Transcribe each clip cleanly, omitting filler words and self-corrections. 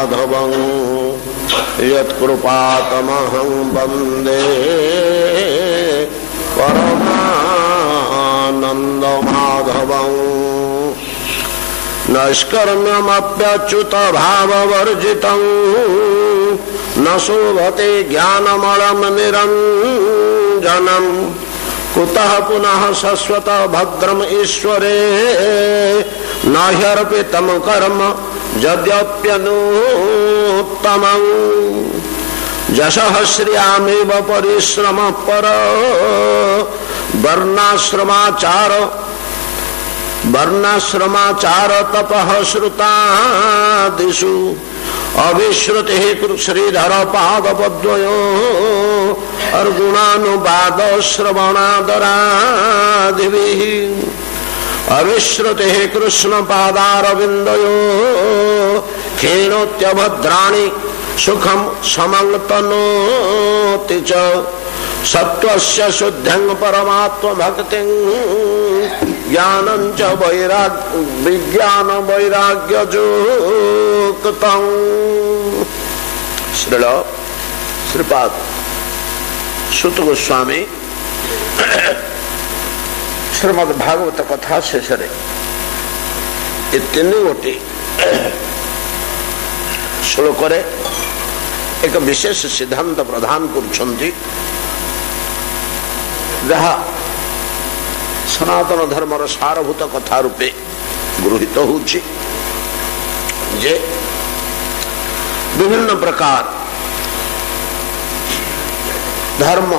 माधवं यत्कृपातमहं वन्दे परमानन्दमाधवं नैष्कर्म्यमप्यच्युत भाववर्जितं न शोभते ज्ञानमलं निरञ्जनं कुतः पुनः शश्वत भद्रम ईश्वरे न ह्यर्पितं कर्म यद्यप्यनुत्तमं यशः श्रियामेव परिश्रम पर वर्णाश्रमाचार तपः श्रुतादिषु अभिश्रुतिः श्रीधर पादपद्वयो अर्गुणानुवाद श्रवणादरादिभिः अविश्रुतिः कृष्ण पादारविन्दयो खेणोत्यभद्राणि सुखं समङ्गतनोति च सत्त्वस्य शुद्ध्यं परमात्म भक्तिं ज्ञानं च विज्ञान वैराग्यजुक्तं। श्रीपाद सुत गोस्वामी श्रीमद् भागवत कथा शेष तीन गोटी श्लोक एक विशेष सिद्धांत प्रदान करुछंती जहा सनातन धर्मर सारभूत कथा रूपे गृहीत होछि जे विभिन्न प्रकार धर्म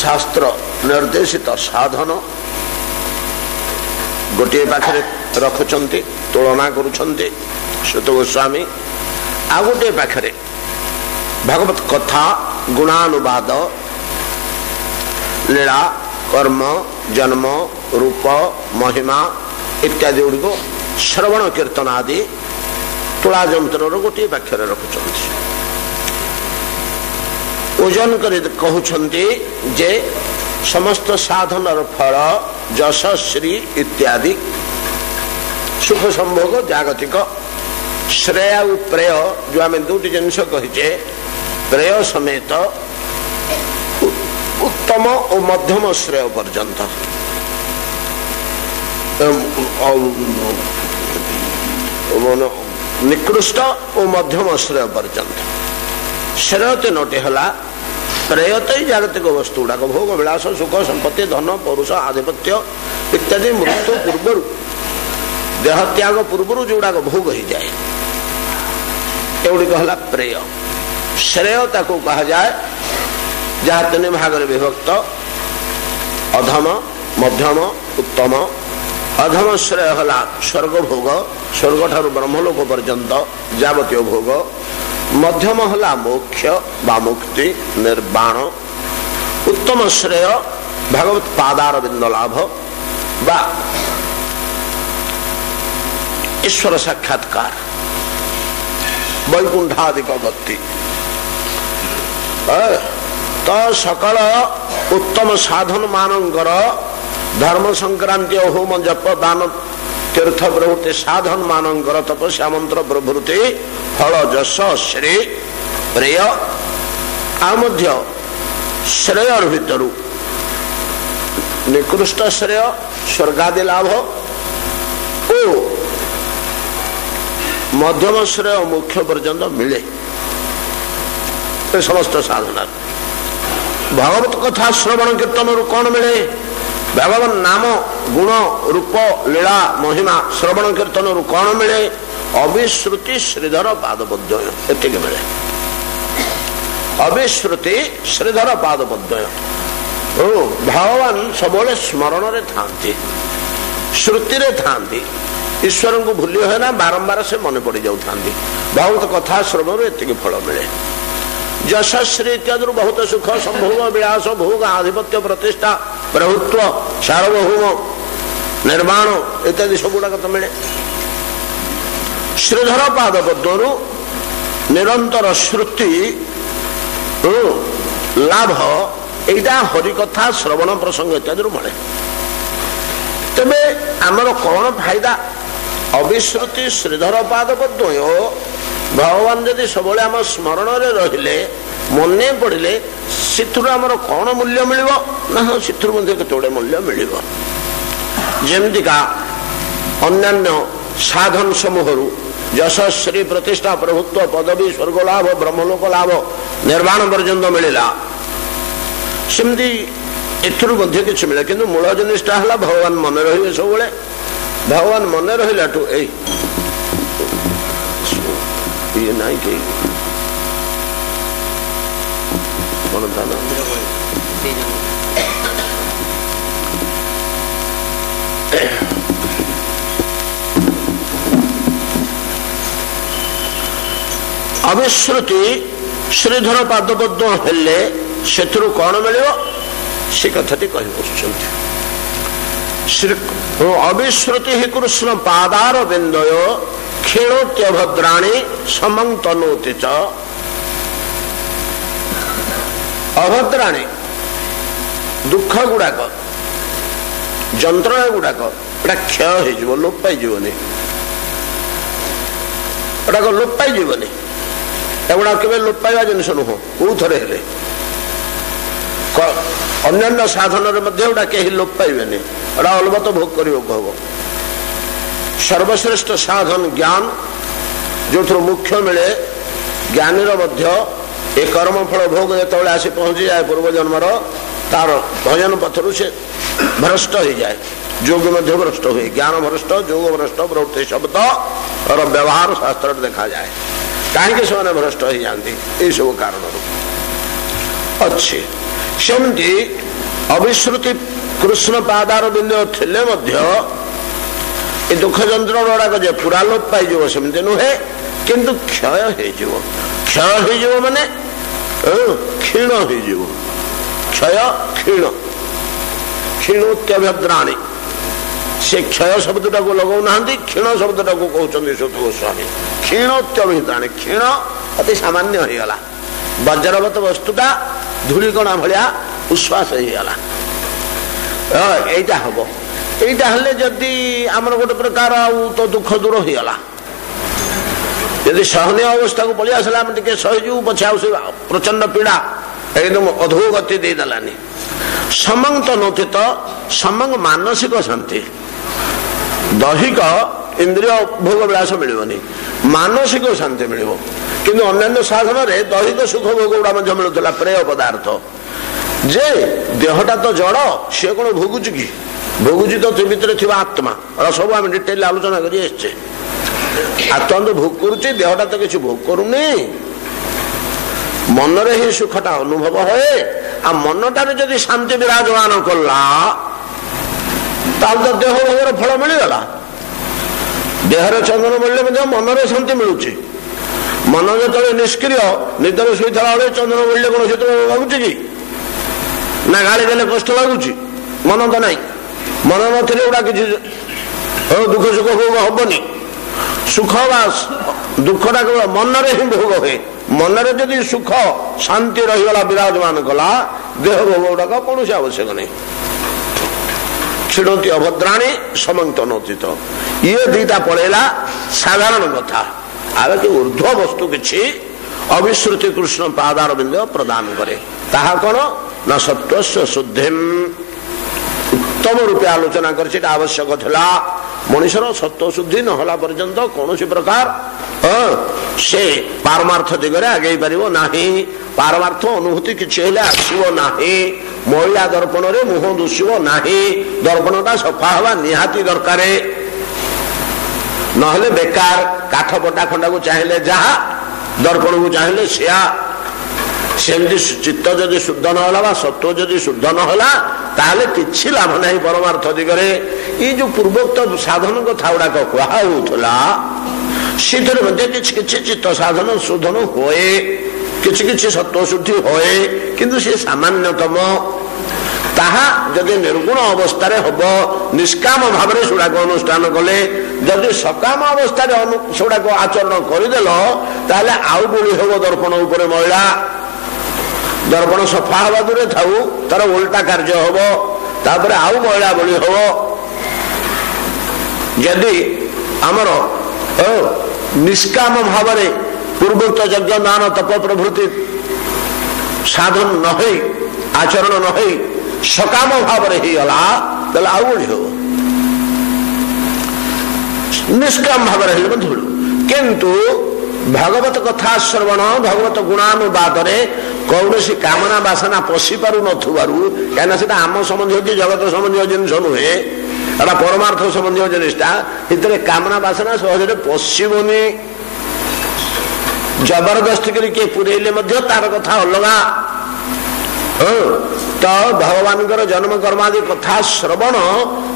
शास्त्र निर्देशित साधन गोटे पाखे रखुचंती तुलना करुछंती सुत गोस्वामी आ गोटे पाखे भागवत कथा गुणानुवाद लीला कर्म जन्म रूप महिमा इत्यादि गुड़िक श्रवण कीर्तन आदि तुला जंत्र गोटे पाखे रखुचंती ओजन कर कहउछंती जे समस्त साधनर फल जश श्री इत्यादि सुख संभोग जागतिक श्रेय प्रेय जो आम दुटी जिनस कहीचे प्रेय समेत उत्तम और मध्यम श्रेय पर्यंत निकृष्ट और मध्यम श्रेय पर्यंत श्रेय तीनोटी है प्रेयत ही जागतिक वस्तु गुड़ाक भोग विलास सुख संपत्ति धन पौरुष आधिपत्य इत्यादि मृत्यु पूर्व देह त्याग पूर्व जोड़ाक भोग हो जाए एगुड़िक है प्रेय। श्रेय ताको कहा जाए जहाँ तीन भाग विभक्त अधम मध्यम उत्तम। अधम श्रेय है स्वर्ग भोग स्वर्ग ठारू ब्रह्मलोक पर्यंत जावतीय भोग। मध्यम है मोक्ष बा मुक्ति निर्वाण। उत्तम श्रेय भगवत पादारविंद लाभ बा ईश्वर साक्षात्कार वैकुंठादिक गति। तो सकल उत्तम साधन मानकर धर्म संक्रांति होम जप दान तीर्थ प्रभृति साधन मानकर तपस्या मंत्र प्रभृति फल जश श्री प्रेय आ मध्य श्रेय भितर निकृष्ट श्रेय स्वर्गादि लाभ ओ मध्यम श्रेय मुख्य पर्यंत मिले समस्त साधना। भगवत कथा श्रवण कीर्तन कौन मिले भगवान नाम गुण रूप लीला महिमा श्रवण कीर्तन कौन मिले अविश्रुति श्रीधर पादपद्वय एतिक मिले। अविश्रुति श्रीधर पादपद्वय भगवान सब स्मरण रे थांती श्रुति रे थांती ईश्वर को भूली हुए ना बारंबार से मन पड़ जाऊँ भगवत कथा श्रवण एतिक फल मिले। यशस्वी इत्यादि बहुत सुख संभोग विलास भोग आधिपत्य प्रतिष्ठा प्रभुत्व सार्वभौम निर्माण इत्यादि सब गुड़ाक तो मिले। श्रीधर पाद पद्मरु निरंतर श्रुति लाभ एटा हरिकथा श्रवण प्रसंग इत्यादि मिले। तेबे आमर कौन फायदा अविश्रुति श्रीधर पाद पद्मय भगवान जदि सब आम स्मरण रहिले मने पड़े से कौन मूल्य मिल ना केते मूल्य मिल जमतीका अन्य साधन समूह यश श्री प्रतिष्ठा प्रभुत्व पदवी स्वर्ग लाभ ब्रह्मलोक लाभ निर्वाण पर्यंत मिलला सेमती एथुरु कि मिले कि मूल जिनिसटा है भगवान मन रे सब भगवान मन रहा ये नहीं कि कौन था ना अविश्रुति श्रीधर पादपद्म हेले से कौन मिल से कथाटी कह अविश्रुति ही कृष्ण पादार बिंदय क्षीणोत्यभद्राणी समंतनोति च अभद्राणी दुख गुड़ाक जंत्रणा गुड़ाक क्षय हो लोप पाई लोप पाई एगुड़ा के लोप पाइबा जिन नुह कौ थे अन्य साधन कहीं लोप पाइबे अलबत भोग करने को हम सर्वश्रेष्ठ साधन ज्ञान जो मुख्य मिले ज्ञानी ये कर्मफल भोग जो आसी पहुंची जाए पूर्व जन्मर तार भजन पथर से भ्रष्ट हो जाए जोग भ्रष्ट हुए ज्ञान भ्रष्ट जोग भ्रष्ट प्रवृत्ति शब्द और व्यवहार शास्त्र देखा जाए कहीं से भ्रष्ट हो जाती ये सब कारण अच्छे सेमती अविश्रुति कृष्ण पादार बिंदु थिले ये दुख जंत्रण गुड़ाक जो पूरा लोप पाई सेमती नुहे किंतु क्षय हो माने क्षीण हो क्षय क्षीण क्षीणोत्यभद्राणी से क्षय शब्द को लगौना क्षीण शब्द को कहते सुत गोस्वामी क्षीणोत्यभद्राणी क्षीण अति सामान्य हो गला वज्रवत वस्तुटा धूलिकणा भाया उश्वास होगला यहाँ हम यहाँ जदि आमर गोटे प्रकार तो दुख दूर हो गला यदि सहनीय अवस्था को पलि आसला टे सहजू पछे प्रचंड पीड़ा एकदम अधोगति देदेलानी समंग तो नोति तो समंग मानसिक शांति दैहिक इंद्रिय भोग विलास मिलनी मानसिक शांति मिल किंतु अन्य साधन में दैहिक सुख भोग गुड़ा मिलूला प्रेय पदार्थ जे देहटा तो जड़ सी कौन भोगुच कि भोगुची तो भितर थी आत्मा सब आम डिटेल आलोचना कर आत्मा तो भोग करुच्ची देहटा तो किसी भोग करूनी मन रे ही सुखटा अनुभव हुए आ मनटार जदि शांति विराजमान कला तो देह भोगर फल मिलगला देहर चंदन मिलने मन रे शांति मिलूची मन जो निष्क्रिय निदर शोला बेले चंदन मिलने कौन से लगुच कि ना गाड़ी देने कष्ट लगुच मन तो नहीं मन नी गुड़ा कि दुख सुख भोग हेनी सुख दुखटा केवल मन रे ही भोग हुए मन रे जदि सुख शांति रहीगला विराजमान कला देह भोग गुड़ाक कौन से आवश्यक नहीं क्षीणति अभद्राणी समंतनोति तो ये दीटा पड़ेगा साधारण कथा आगे कि ऊर्ध्व वस्तु किछि अविश्रुति कृष्ण पादार बिंदु प्रदान करे ताहा कौन न सत्वस्य शुद्धिम उत्तम रूपे आलोचना कर आवश्यक थिला मनुष्यर सत्व शुद्धि नहला पर्यंत कौन प्रकार से पारमार्थ दिगरे आगे पारिबो नाही पारमार्थ अनुभूति किछि हेले आसीबो नाही महिला दर्पण रे मुह दुषिबो नाही दर्पणटा सफा हवा निहाती दरकारे नहले बेकार काठ पटा खंडा को चाहिए जहा दर्पण को चाहिए सिया सेमती चित्त जदि शुद्ध नहला सत्व जदि शुद्ध नहला ताहले किछि लाभ नहीं परमार्थ दिगरे ये जो पूर्वोक्त साधन कथा गुड़ाक कहला से चित्त साधन शोधन होए किछि सत्व शुद्धि होए किंतु से सामान्यतम ताहा जदि निर्गुण अवस्था हम निष्काम भाव सेगुड़ाक अनुष्ठान कले जदि सकाम अवस्था सेगुड़ाक आचरण करदेल ताहले आउ बोली हम दर्पण उपरे महिला दर्पण सफा हवा दूरे थाऊ तार उल्टा कार्य हम तापर आउ महिला बोली हम जदि आमर निष्काम भाव पूर्वोक्त यज्ञ दान तप प्रभृति साधन न हो आचरण न हो सकाम भाव ही गला तेल आउ बढ़ी हो निष्काम भाव धूल किंतु भगवत कथा श्रवण भगवत गुणानुवाद कौन कामना बासना पशि पार नथुबारू कहीं आम संबंधी कि जगत संबंधी जिनस नुहे एटा परमार्थ संबंधी जिनिसटा इतने कामना बासना सहज पशिबनी जबरदस्ती करके पुरेले तार कथा अलगा तो भगवान जन्म कर्मादि कथा श्रवण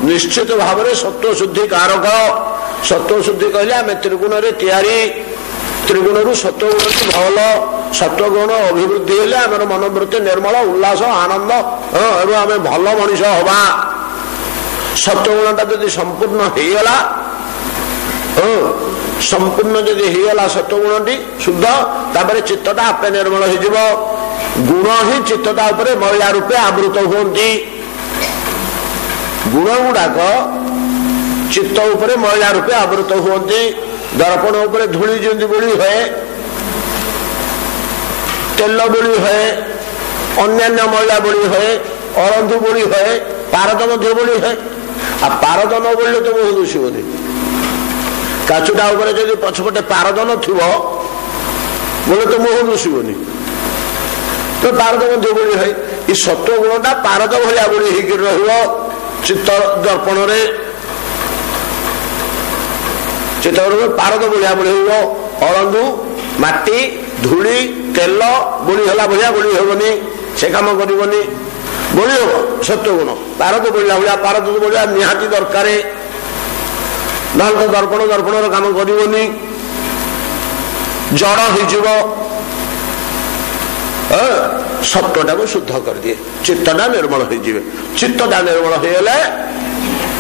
निश्चित भाव में सत्व शुद्धि कारक सत्व शुद्धि कहले आम त्रिगुण तैयारी त्रिगुण रु सत्वगुण भल सत्वगुण अभिवृद्धि हेले आम मनोवृत्ति निर्मल उल्लास आनंद एवं आम भल मनीष हवा सत्वगुणटा जदि संपूर्ण हो गला संपूर्ण जदि होगला सत्वगुणी शुद्ध तापर चित्तटा आपे निर्मल हो गुण ही चित्तटा उपरे मैला रूपे आवृत होती गुण गुड़ाक चित्त उपरे मैला रूपे आवृत होती दर्पण उपरे धूली जमी बोली हुए तेल बोली हुए अन्यान्य मैला बोली हुए अरंधु बोली हुए पारद मध्य बोली हुए आ पारद न बोले तो बहुत दुषिबनी काचुटा उपरे जदि पछपटे पारद न बोले तो मुह दुषिबनी तो पारद मध्य बोली है ये सत्व गुणटा पारद भाया बोली होकर रहा चित्त दर्पण चित्त पारद भाया बोली हो अरंधु माटी धूली तेल बोली हला भाया बोली हेबनी से कम करनी बोली हम सत्वगुण पारद बोलिया भाया पारद बोलिया निहाती दरकार ना तो दर्पण दर्पण काम करनी जड़ हो सत्वटा को शुद्ध कर दिए चित्तटा निर्मल हो चित्तटा निर्मल हो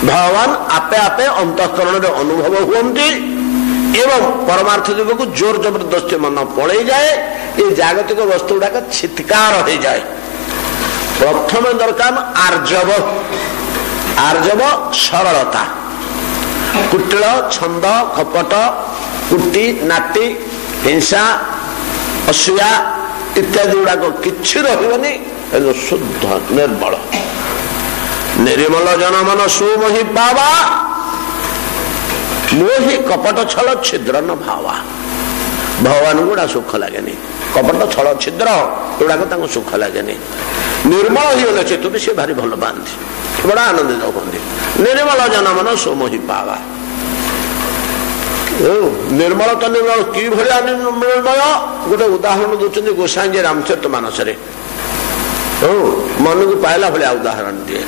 भगवान आपे आपे अंतःकरण अनुभव हुए एवं परमार्थ दिग को जोर जबरदस्ती मन पड़े जाए ये जागतिक वस्तु गुड़ाक छित्कार हो जाए प्रथम दरकार आर्जव आर्जव सरलता कुटिल छंद कपट कुटी नाटी हिंसा असूया इत्यादि गुड़ाक किछि रही शुद्ध निर्मल निर्मल जन मन सुमहि पावा मोहि कपट छल छिद्र न भावा भगवान गुड़ा सुख लगे कपट छल छिद्र गुड़ाक सुख लगे निर्मल ही गले चित्त सी भारी भल पाती बड़ा आनंदित होती निर्मल जन मन सुमहि पावा निर्मल तो निर्मल कि भाया निर्मय गोटे उदाहरण दूसरी गोसाई जी रामचरित मानस मन को पाइला भाया उदाहरण दिए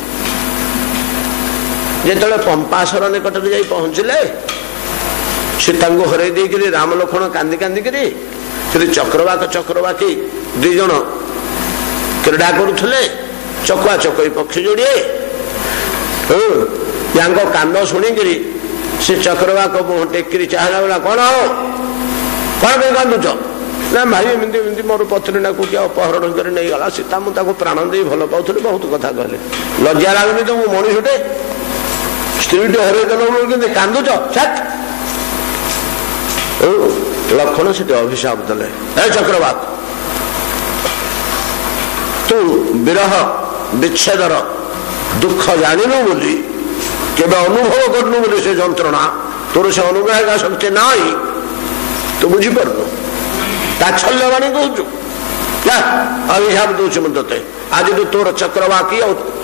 जो पंपासर निकट में पहुंचले सीता हर राम लक्ष्मण कांदी कांदी चक्रवाक चक्रवाकी दीज क्रीड़ा करुले चकुआ चकई पक्षी जोड़े या कांद शुणिक से चक्रवाक मुह टेक चाहला बेला कौन हो कौन पे कांदुच ना भाई एमती मोर पत्नी ना किए अपहरण कर नहीं गला सीता मुझे प्राण दे भल पाऊली बहुत कथा कहले लज्जा लगुनि तो मनुष्यटे स्त्री हर कांदुच छाट लक्षण से अभिशाप देले चक्रवाक तू विरह विच्छेदर दुख जानिनु बोली केबे अनुभव करनु बोली से जंत्रणा तोर से अनुग्रह शक्ति ना तो बुझी पारनु ताच्छल्य बाणी कहूँ क्या अभिशाप दूसरी मुझे आज तो तोर चक्रवाकी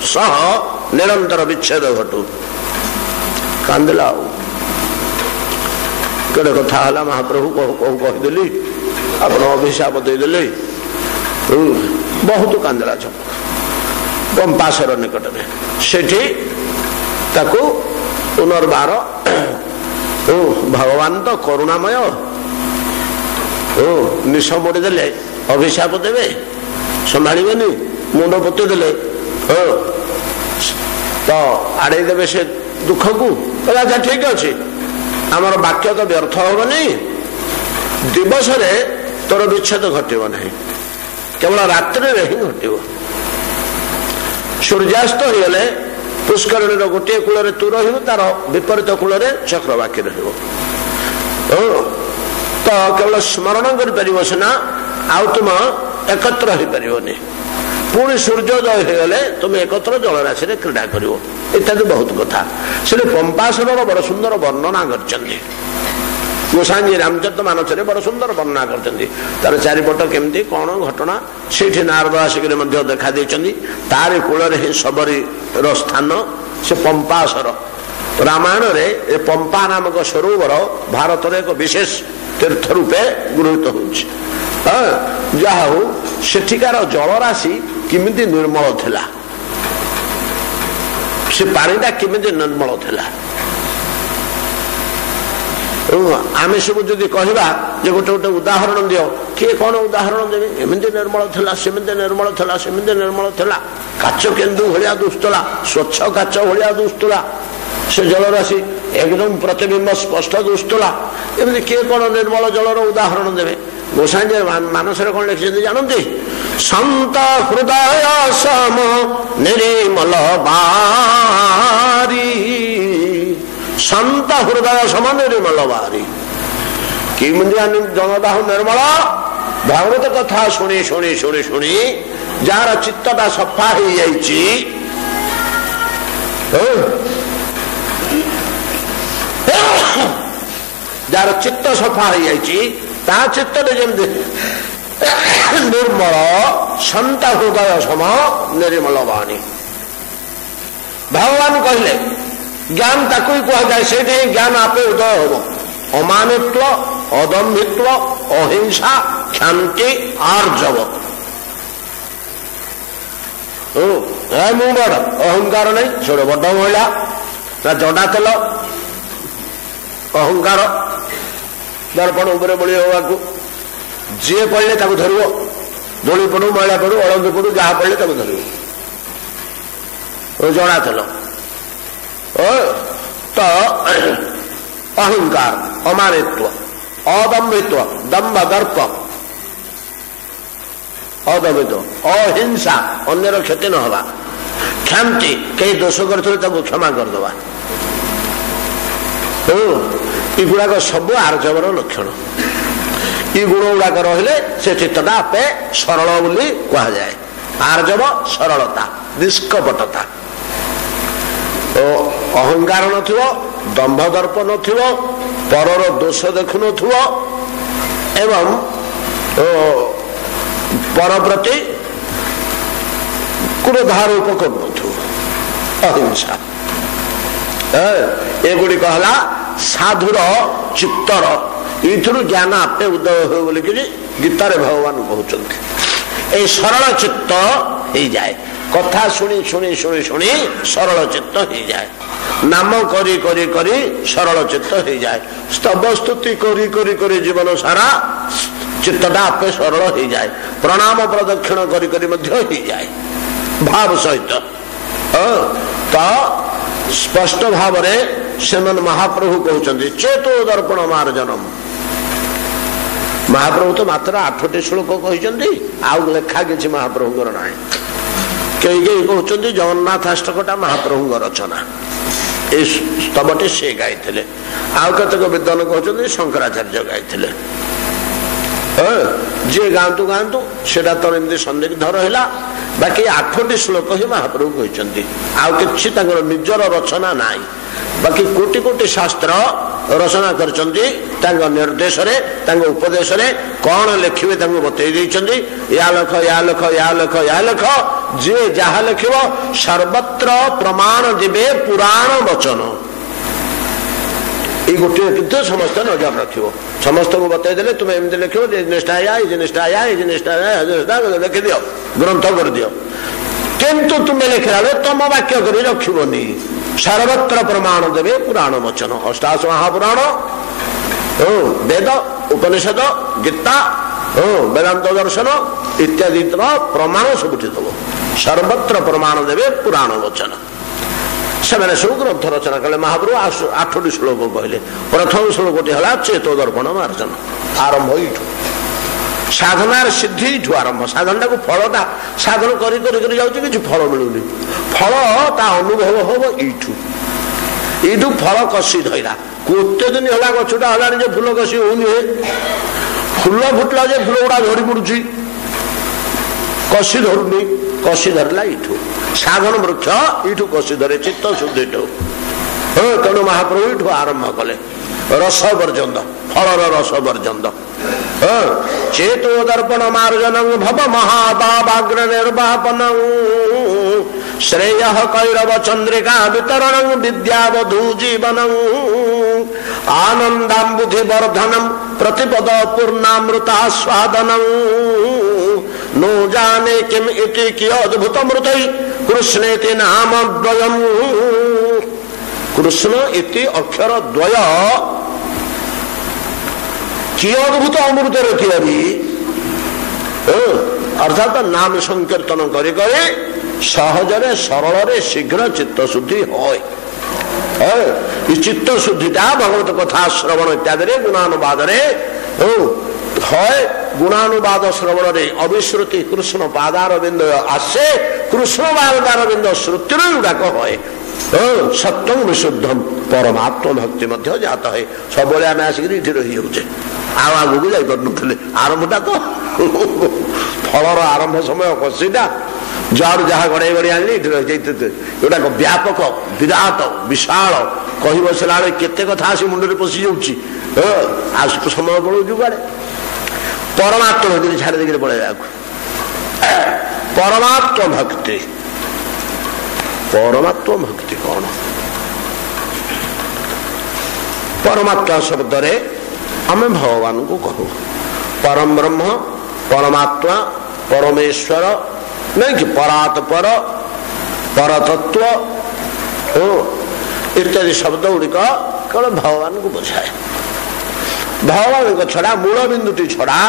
सह निरंतर विच्छेद घटू कांदला कड़े कथा है महाप्रभु कहू कहीदेली आप अभिशाप देदेले बहुत कांदला चक पंपासर निकट में सेठी ताकू पुनर्बार भगवान तो करुणामय निश मोड़देले अभिशाप देवे संभाले मुंड पोती देले तो आड़े देवे से दुख को अच्छा ठीक अच्छे आमर वाक्य तो व्यर्थ हेनी दिवस तोर विच्छेद घटव ना केवल रात्रि ही घटव सूर्यास्त हो गले पुष्करणी गोटे कूल तू रही तार विपरीत कूल चक्रवाकी तो केवल स्मरण कर सीना आउ तुम एकत्र हो पारनि पुणी सूर्योदय होगले तुम एकत्र जलराशि क्रीड़ा कर इत्यादि बहुत कथा से पंपासर बड़ सुंदर वर्णना कर गोसाई रामचरित मानस बड़ सुंदर वर्णना कर तार चारिपट केमती कौन घटना से नारद आसिक देखा तार कूल ही सबरी स्थान से पंपासर रामायण रे पंपा नामक सरोवर भारत एक विशेष तीर्थ रूपे गृहीत हो जहा सेठिकार जलराशि किमिति निर्मल थिला से पानीटा किमिति निर्मल थिला आमे सब जदि कहबा जे गोटे गोटे उदाहरण दियो किए कौन उदाहरण देबे एमिति निर्मल थिला सेमिति निर्मल थिला सेमिति निर्मल थिला काच केन्दु भलिया दुस्तला स्वच्छ काच भलिया दुस्तला से जलराशि एकदम प्रतिबिंब स्पष्ट दुस्तला एमिति किए कौन निर्मल जलर उदाहरण देबे गोसाई मानस कौन लिखिं जानते संत हृदय सम निर्मल बारी संत हृदय सम निर्मल बारी कि जनदाह निर्मल भागवत कथा शुणी शुणी शुणी शुणी जार चित्तटा सफा हो जार चित्त सफा हो चित्त जमी निर्मल संत हृदय सम निर्मल वाणी भगवान कहले ज्ञान ताकू कहुए से ज्ञान आपे उदय हम अमानित्व अदम्भित्व अहिंसा क्षांति आर्जव मु बड़ अहंकार नहीं छोड़ बड़ महिला जड़ा तेल अहंकार दर्पण उपर बड़ी होगा जी पड़े धर धूली पड़ू मैला पड़ू अलंदी पड़ू जहाँ पड़े धर जड़ा तेल तो अहंकार अमानित्व अदम्भित्व दम्भ दर्प अदम्भित्व अहिंसा अन्यर क्षति न हवा क्षांति कई दोष कर क्षमा करदे युवाक सब आर्जवर लक्षण ये गुण गुड़ाक रहिले से चित्तटा आपे सरल बोली कह जाए आर्जव सरलता निष्कपटता अहंकार नथिबो दंभ दर्प नथिबो परर दोष देखु नथिबो एवं पर प्रति क्रोधारोप करू नथिबो अहिंसा एगुड़ी कहला साधुर चित्तर इथुरु ज्ञान आपे उदय हो बोली गीतारे भगवान कहते ए सरल चित्त हो जाए कथा शुणी शुणी शुणी शुणी सरल चित्त हो जाए नाम करी करी करी सरल चित्त हो जाए स्तव स्तुति करी करी करी जीवन सारा चित्तटा आपे सरल हो जाए प्रणाम प्रदक्षिण करी करी मध्य हो जाए भाव सहित तो स्पष्ट भाव से महाप्रभु कहते चेतो दर्पण मार्जनम महाप्रभु तो मात्र 8टी श्लोक कहते आउ लेखा किसी महाप्रभुर ना कई कई कहते जगन्नाथ अष्टकटा महाप्रभु रचना ये स्तवटी से गाई आउ केतक विद्वान कहते शंकराचार्य गाई जी गाँतु गाँतु सेटा तो एमती संदिग्ध रहा बाकी 8टी श्लोक ही महाप्रभु कहते आउ कि निजर रचना नाई बाकी कोटि कोटि शास्त्र रचना कर निर्देश उपदेश कौन लिखे बतई या लेख या लेख या लेख या लेख जी जहा लिख सर्वत्र प्रमाण देवे पुराण वचन ये गोटे किंतु समस्त नजर रख समस्त को बतईदे तुम एमती लिख जिनिसटा या जिनिसटा या जिनिसटा लिखि दियो ग्रंथ कर दियो किंतु तुम्हें लिखला तुम वाक्य कर रखनी सर्वत्र प्रमाण देवे पुराण वचन अष्टादश महापुराण वेद उपनिषद गीता वेदांत दर्शन इत्यादि प्रमाण सबुठी दब सर्वत्र प्रमाण देवे पुराण वचन से सब ग्रंथ रचना कले महाप्रभु 8टी श्लोक कहले प्रथम श्लोकटी है चेतो दर्पण मार्जन आरंभ यू साधनार सिद्धि यू आरंभ साधना को फलटा साधन करी करी करी जाउछि किछि फल मिलुनी फल ता अनुभव हम यू फल कषि धैरा କେତେ ଦିନ ହେଲା ଗଛଟା ହେଲାଣି ଯେ ଫୁଲ କଷି ହଉନି। ଫୁଲ ଫୁଟିଲା ଯେ ଫୁଲ ଗୁଡା ଝଡି ପଡୁଛି, କଷି ଧରୁନି। କଷି ଧରିଲା ଏଇଠୁ, ଶାଗୁଣ ବୃକ୍ଷ ଏଇଠୁ କଷି ଧରେ, ଚିତ୍ତ ଶୁଦ୍ଧିଠୁ। ତେଣୁ ମହାପ୍ରଭୁ ଏଇଠୁ ଆରମ୍ଭ କଲେ ରସ ପର୍ଯ୍ୟନ୍ତ, ଫଳର ରସ ପର୍ଯ୍ୟନ୍ତ। ଚେତୋ ଦର୍ପଣ ମାର୍ଜନ ଭବ ମହାବାଗ୍ର ନିର୍ବାପନ ଶ୍ରେୟ କୈରବ ଚନ୍ଦ୍ରିକା ବିତରଣ ବିଦ୍ୟାବଧୂ ଜୀବନ ଆନନ୍ଦାମ୍ବୁଧି ବର୍ଦ୍ଧନମ୍ ପ୍ରତିପଦ ପୂର୍ଣ୍ଣାମୃତାସ୍ୱାଦନମ୍ नो जाने किम इति कियद्भुत मृतै कृष्णेति नाम द्वयम्। कृष्ण इति अक्षर द्वय कियद्भुत अमृत रखी अर्थात नाम संकीर्तन करी करी सहजरे सरल शीघ्र चित्त शुद्धि होय। चित्त शुद्धिटा भगवत कथा श्रवण इत्यादि गुणानुवाद गुणानुवाद श्रवण अविश्रुति कृष्ण पादारविंद आसे, कृष्ण पादारविंद श्रुतिर गुड़ाक है। सत्यम विशुद्धम परमात्म भक्ति मध्य जाता है। सब आम आसिक रही जाऊे आगू जापे आरंभटा तो फलर आरंभ समय कषिटा जाड़ जहाँ गड़े गड़े आनी जोटाक व्यापक विराट विशाल कही बसला केते कथा आसी मुंडे पशि जाऊँगी। समय पड़ू गाड़े परमात्म भक्ति छाड़ देकर पड़े परमात्म भक्ति। परमात्म भक्ति कौन? परमात्मा शब्द रे आम भगवान को कहू परम ब्रह्म, परमात्मा, परमेश्वर नहीं कि परात पर, परतत्व इत्यादि शब्द गुड़िक केवल भगवान को बुझाए। भगवान को छड़ा मूल बिंदुटी छड़ा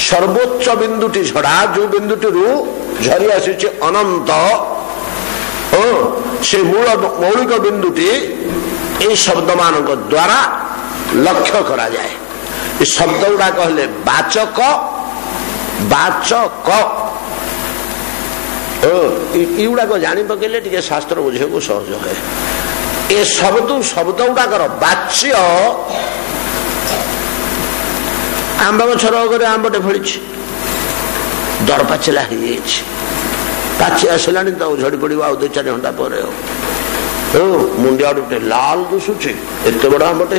सर्वोच्च बिंदुटी छड़ा जो बिंदुटी झरी आसी अनंत से मूल मौलिक बिंदुटी ये शब्द मान द्वारा लक्ष्य करा जाए। ये शब्द गुड़ा कहले वाचक वाचक युड़ा को जानी पकेले टिके शास्त्र बुझे को सहज है। ये शब्द गुड़ा वाच्य आंब गछर अगरे आंबटे फड़ी दर पाचिला पाची आसला तो झड़ी पड़ आ 2-4 घंटा पर मुंडिया गोटे लाल दुसुची एत बड़ आंबटे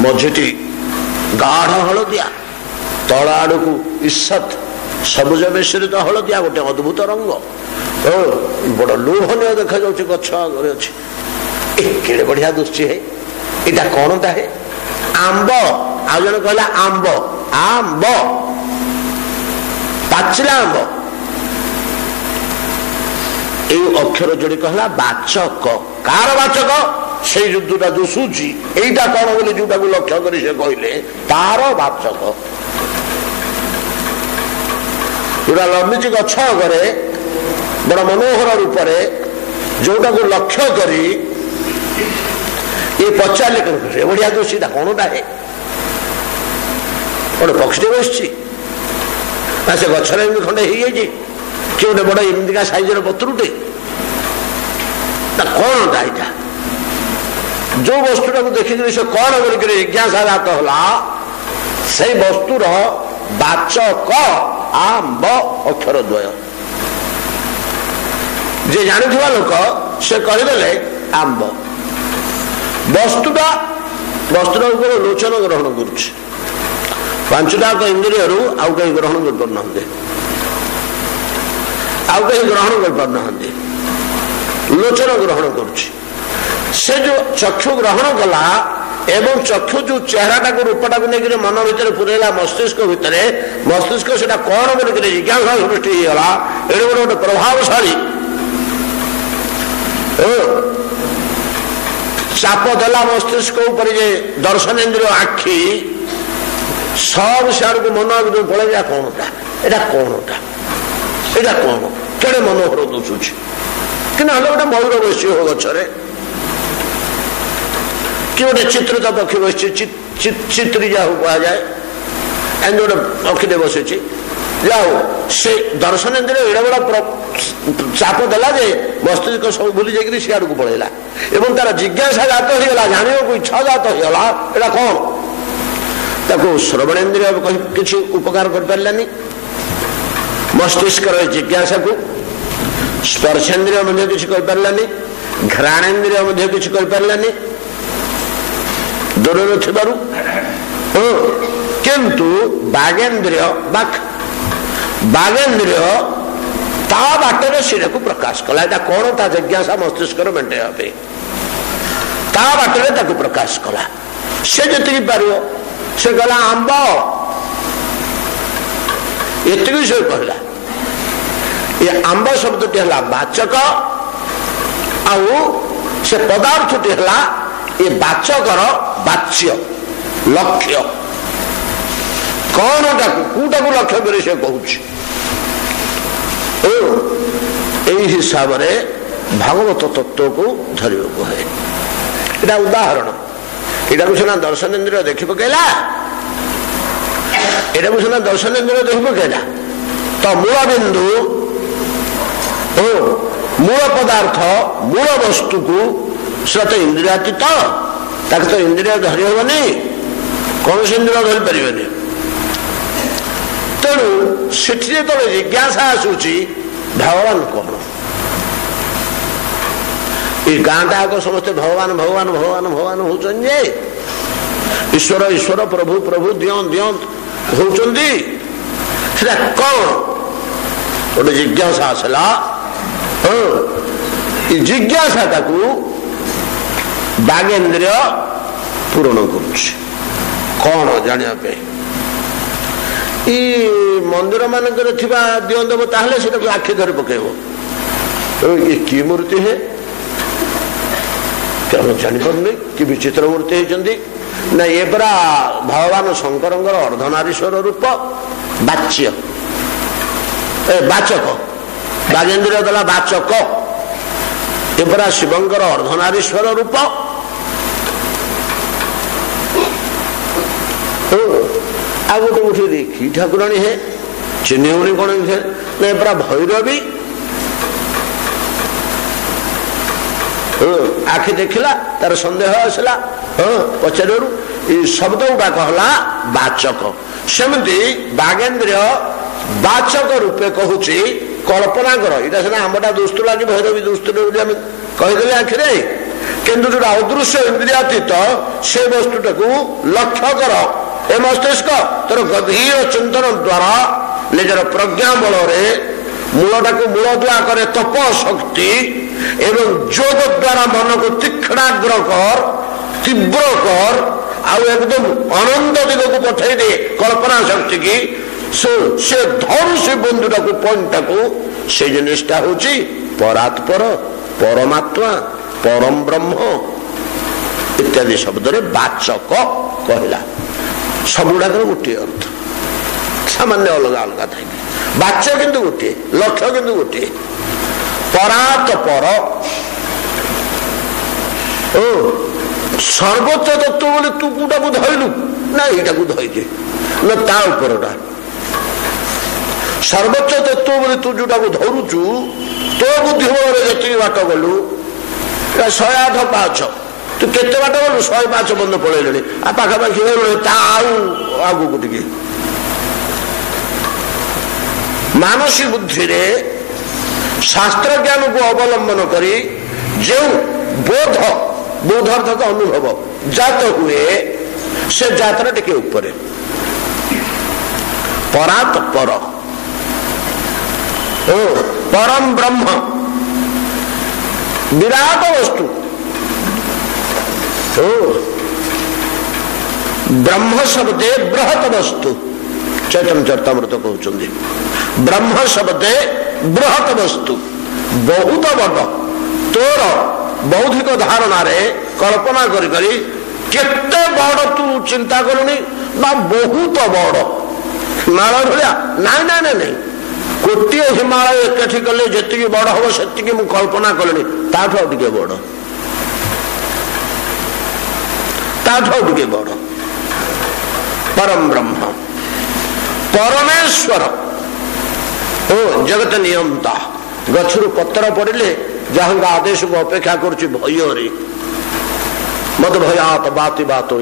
मझीटी गाढ़ हलदिया तल आड़ को ईषत सबुज मिश्रित हलदिया गोटे अद्भुत रंग बड़ लोभनीय देखा जाऊँ गछ आगे अच्छे केड़े बढ़िया दुश्ची है। यहाँ कौनटा है आंब आ जन कहला आंब आंब पाचिला आंब ए अक्षर जोड़ी कहला वाचक कार वाचक से जोटा दुसुची एटा कौन बोले जोटा को लक्ष्य करी से कहले तार वाचक जोटा लंबीची गछ अगरे बड़ मनोहर रूप जोटा को लक्ष्य करी ये पचारे बढ़िया दुषीटा कौनटा है गोटे पक्षी बसची से गचर खंडे हो जाए कि गोटे बड़ एमतिका साइजर पत्रुटे कौनटा यहाँ जो वस्तुटा को देखिक से कौन कर जिज्ञासा जात है से वस्तुर वाचक आंब अक्षर द्वय जे जानी लोक से कहीदेले आंब वस्तुटा वस्तुटा लोचन ग्रहण करुच्छ 5टा इंद्रिय आउ कहीं ग्रहण कर पारना आउ कहीं ग्रहण कर पारना लोचन ग्रहण करुच्छ से जो चक्षु ग्रहण कला एवं चक्षु जो चेहराटा को रूपटा को लेकर मन भीतर पुरेला मस्तिष्क भितर मस्तिष्क से कौन बोलिक जिज्ञासा सृष्टि होगा ये गोटे प्रभावशाली चाप देला मस्तिष्क ऊपर जे दर्शनेन्द्रिय आखि सब सियाड़ को मन पड़े कौनटा यहाँ कौनटा यहाँ कौन केड़े मनोहर दुसुची कि गोटे मयूर बसी हो गचरे कि गोटे चित्रित पक्षी बस चित्री जा कह जाए एम गोटे पक्षीटे बस जाओ से दर्शनेन्द्रिय एड़े बड़ा चाप देला जे मस्तिष्क सब भूली जाकर सियाड़ को पड़ेगा एवं तार जिज्ञासा जात होगा जाना को इच्छा जात होगा एटा कौन ताको श्रवणेन्द्रिय किसी उपकार कर पारानी मस्तिष्क जिज्ञासा को स्पर्शेन्द्रिय किसी कर पारानी घ्राणेन्द्रिय किसी कर पारानी दूर थी किंतु बागेन्द्रिय बागेन्द्रिय ता बाटर सीधा को प्रकाश कला एटा कौन ता जिज्ञासा मस्तिष्क मेन्टेवा ता बाटर प्रकाश कला से जी पार से कहला आंब एति से कहला ये आंब शब्द है वाचक आउ से पदार्थ है ये वाचकर वाच्य लक्ष्य कौन कूटा को लक्ष्य कर से कहूँ हिसाब से भागवत तत्व को धर है यहाँ उदाहरण यहाँ को सीना दर्शन इंद्रिय देखी पकेला यहाँ को सीना दर्शन इंद्रिय देखी पकेला तो मूल बिंदु मूल पदार्थ मूल वस्तु को तो इंद्रियातीत तो इंद्रिय धरी हेनी कौन से इंद्रिय धरी पारे तेणु से जिज्ञासा आसूची भगवान कौन ये गाँटा आग समस्ते भगवान भगवान भगवान भगवान होचे ईश्वर ईश्वर प्रभु प्रभु दियंत दियंत होती कौन गोटे जिज्ञासा आसला जिज्ञासा बागेन्द्रिय पूरण कौन जानापे मंदिर मानक दियंत ताहले आखि धरी पकेब ये कि मूर्ति है जापर कि विचित्र मूर्ति होती ना ये परा भगवान शंकर अर्धनारीश्वर रूप वाच्य वाचक बागेन्द्रिय दला वाचक ये परा शिवंकर अर्धनारीश्वर रूप आ गोटे उठी देखी ठाकुराणी है चिन्ह कौन ना ये परा भैरवी आखि देखला तार संदेह आसला पचारू शब्द गुड़ा कहला वाचक सेमती बागेन्द्रिय वाचक रूपे कहूची कल्पना कर इटा सीना आमटा दुस्तु लगे भैरवी दुस्तु कहीदे आखिरे किंतु जो अदृश्य इंद्रियातीत से वस्तुटा को लक्ष्य कर ए मस्तिष्क तोर गभीर चिंतन द्वारा निजर प्रज्ञा बल मूलटा को मूलदुआ करे तप शक्ति एवं जोग द्वारा मन को तीक्ष्णाग्र कर तीव्र कर आउ एकदम अनंत दिग को पठे दे कल्पना शक्ति की से धरू से बंधुटा को पॉइंटा को से जिनिसटा होची परात्पर परमात्मा परम ब्रह्म इत्यादि शब्द रे वाचक कहला सबुड़ा गोटे अर्थ सामान्य अलग अलग था वाच्य किंतु गोटे लक्ष्य किंतु गोटे परात पर सर्वोच्च तत्व बोले तू कूटा को धरलु ना यहाँ को धरजे ना ता उपरटा सर्वोच्च तत्व बोले तू जोटा को धरुचु तो बुद्धि बल जी बाट गलु 108 पाच तू केते बाट गलु 105 बंद पड़े आ पाखापाखि आगु को टे मानसिक बुद्धि रे शास्त्र ज्ञान को अवलंबन करी जो बोध बोध अर्थ का अनुभव जात हुए से जात्रा टिके ऊपर परात पर परम ब्रह्म विराट वस्तु ब्रह्म शब्दे बृहत वस्तु चैतन्य चरितामृत कहते ब्रह्म शब्दे बृहत वस्तु बहुत बड़ तोर बौद्धिक धारणा रे कल्पना करी करी केते बड़ तू चिंता करूनी ना बहुत बड़ हिमालय भलिया ना ना ना नहीं गोटे हिमालय एकठी कले जी बड़ हम से मुझे कल्पना कले ताठू टे बड़ ताठू टे बड़ परम ब्रह्म परमेश्वर जगत नियमता गछरु पत्र पड़े जहां आदेश को अपेक्षा करुच्ची भय मत भयात बाति बात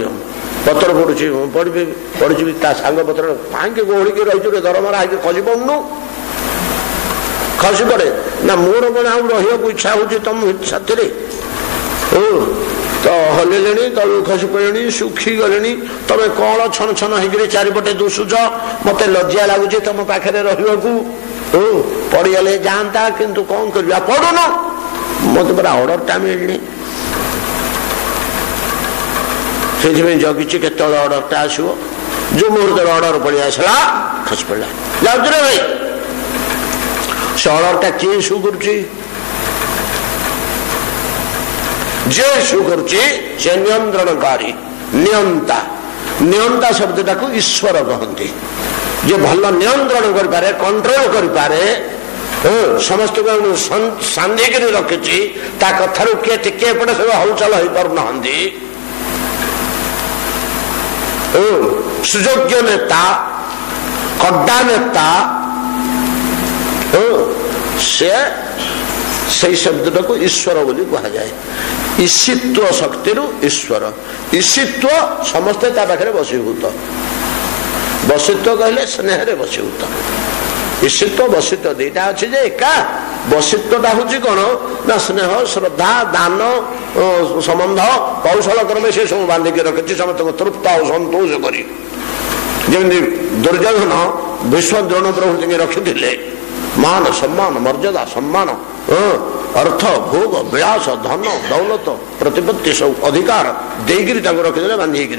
पत्र पड़ुची पढ़ी पढ़ी सांग पत्र कहीं गोहड़ी रही दरमारा है खसी पड़नु खसी पड़े ना मोर कौन आउ रहा इच्छा हो तुम साथी तो हलिले तलू खसी पड़े सुखी गले तुम कौन छन छन हो चारिपटे दुसुच मत लज्जा लगुच तुम पाखे रहा पड़गले जाता किंतु कौन कर पड़ुन मत पूरा अर्डरटा मिलनी से जगिची के अर्डरटा आसो जो मुहूर्त अर्डर पड़ आसला खसी पड़ा जाऊँ रे भाई से अर्डरटा किए शू करुच्ची जे शू करुच्ची से नियंत्रणकारी नियंता नियंता शब्दटा को ईश्वर कहते जे भल नियंत्रण करें कंट्रोल करें समस्त को सांधिक रखी कथार किए टिके एपटे सब हलचल हो पारना सुयोग्य नेता कड्डा नेता से शब्द को ईश्वर बोली कहा जाए ईशित्व शक्ति ईश्वर ईशित्व समस्ते पाखे बसीभूत बसित्व कहले स्नेह बसीभूत ईशित्व बसित्व दीटा अच्छी जे एका बसित्वटा हूँ कौन ना स्नेह श्रद्धा दान संबंध कौशल क्रमे से सब बांधिक रखी समस्त तृप्त और संतोष करी जमी दुर्योधन विश्व द्रोण प्रभृति रखी मान सम्मान मर्यादा सम्मान अर्थ भोग विलास धन दौलत प्रतिपत्ति सब अधिकार देकर रखीदे बांधिक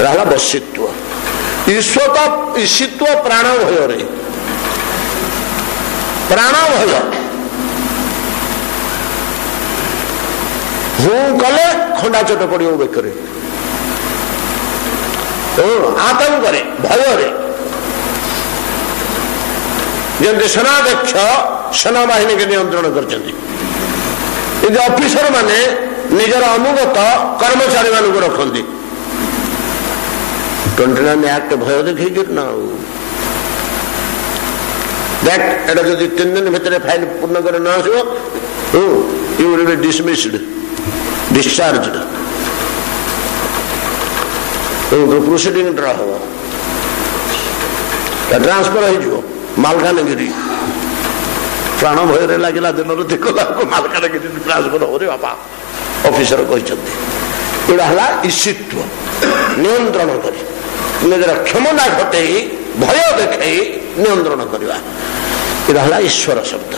रहा बसित्व ईशित्व प्राण भय रे प्राण भय हूँ कले खंडा चोट पड़ो बेकरे आतंक भय जमी सेनाध्यक्ष सेना बाहिनी के नियंत्रण कर ऑफिसर माने निजर अनुगत कर्मचारी मान रखती 29 एक्ट भय देखी ना देख एटा जदि 3 दिन भितर फाइल पूर्ण कर न आसो you will be dismissed discharged proceeding draw हो ट्रांसफर हो मालकानगिरी प्राण भय लगे दिन देखला मालकानगिरी ट्रांसफर हो रे बापा ऑफिसर कहते यहाँ ईशित्व नियंत्रण कर निजर क्षमता घटे भय देखे नियंत्रण करवा ईश्वर शब्द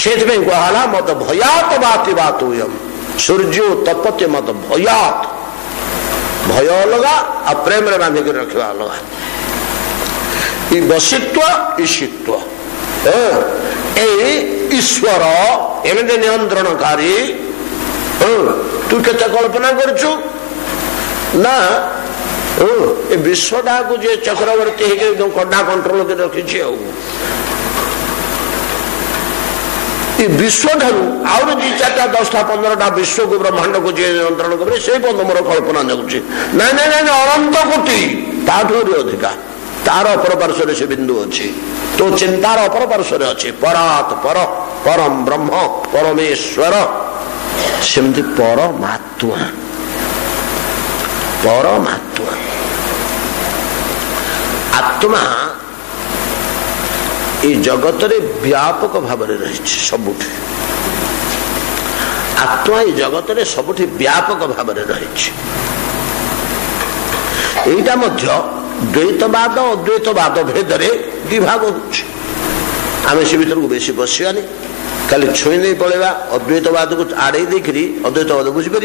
से कहला मत भयात बाति बात सूर्य तपते मत भयात भय अलग आ प्रेम बांधिक रखा अलग बसित्व ईशित्व ईश्वर एमती नियंत्रणकारी तू केते कल्पना करछु ना ए विश्वटा को जे चक्रवर्ती है कड्डा कंट्रोल कर रखी विश्व ठारू आउ 2-4टा 10टा 15टा विश्व को ब्रह्मांड को जे नियंत्रण करे से बंद मोर कल्पना जाऊँगी ना ना ना अनंत कोटि ताठू अधिका तार अपर पार्श्व से बिंदु अच्छी तो चिंतार अपर पार्श्व अच्छी परात पर परम ब्रह्म परमेश्वर सेमती परमात्मा परमात्मा आत्मा ये जगत रे व्यापक भाव रही सबुठ आत्मा ये जगत रे सबुठ व्यापक भाव रही द्वैतवाद अद्वैतवाद भेदरे विभाग होमें से भर को बेसी बसवानी खाली छुई नहीं पलैया अद्वैतवाद को आड़े देखी अद्वैतवाद बुझीपर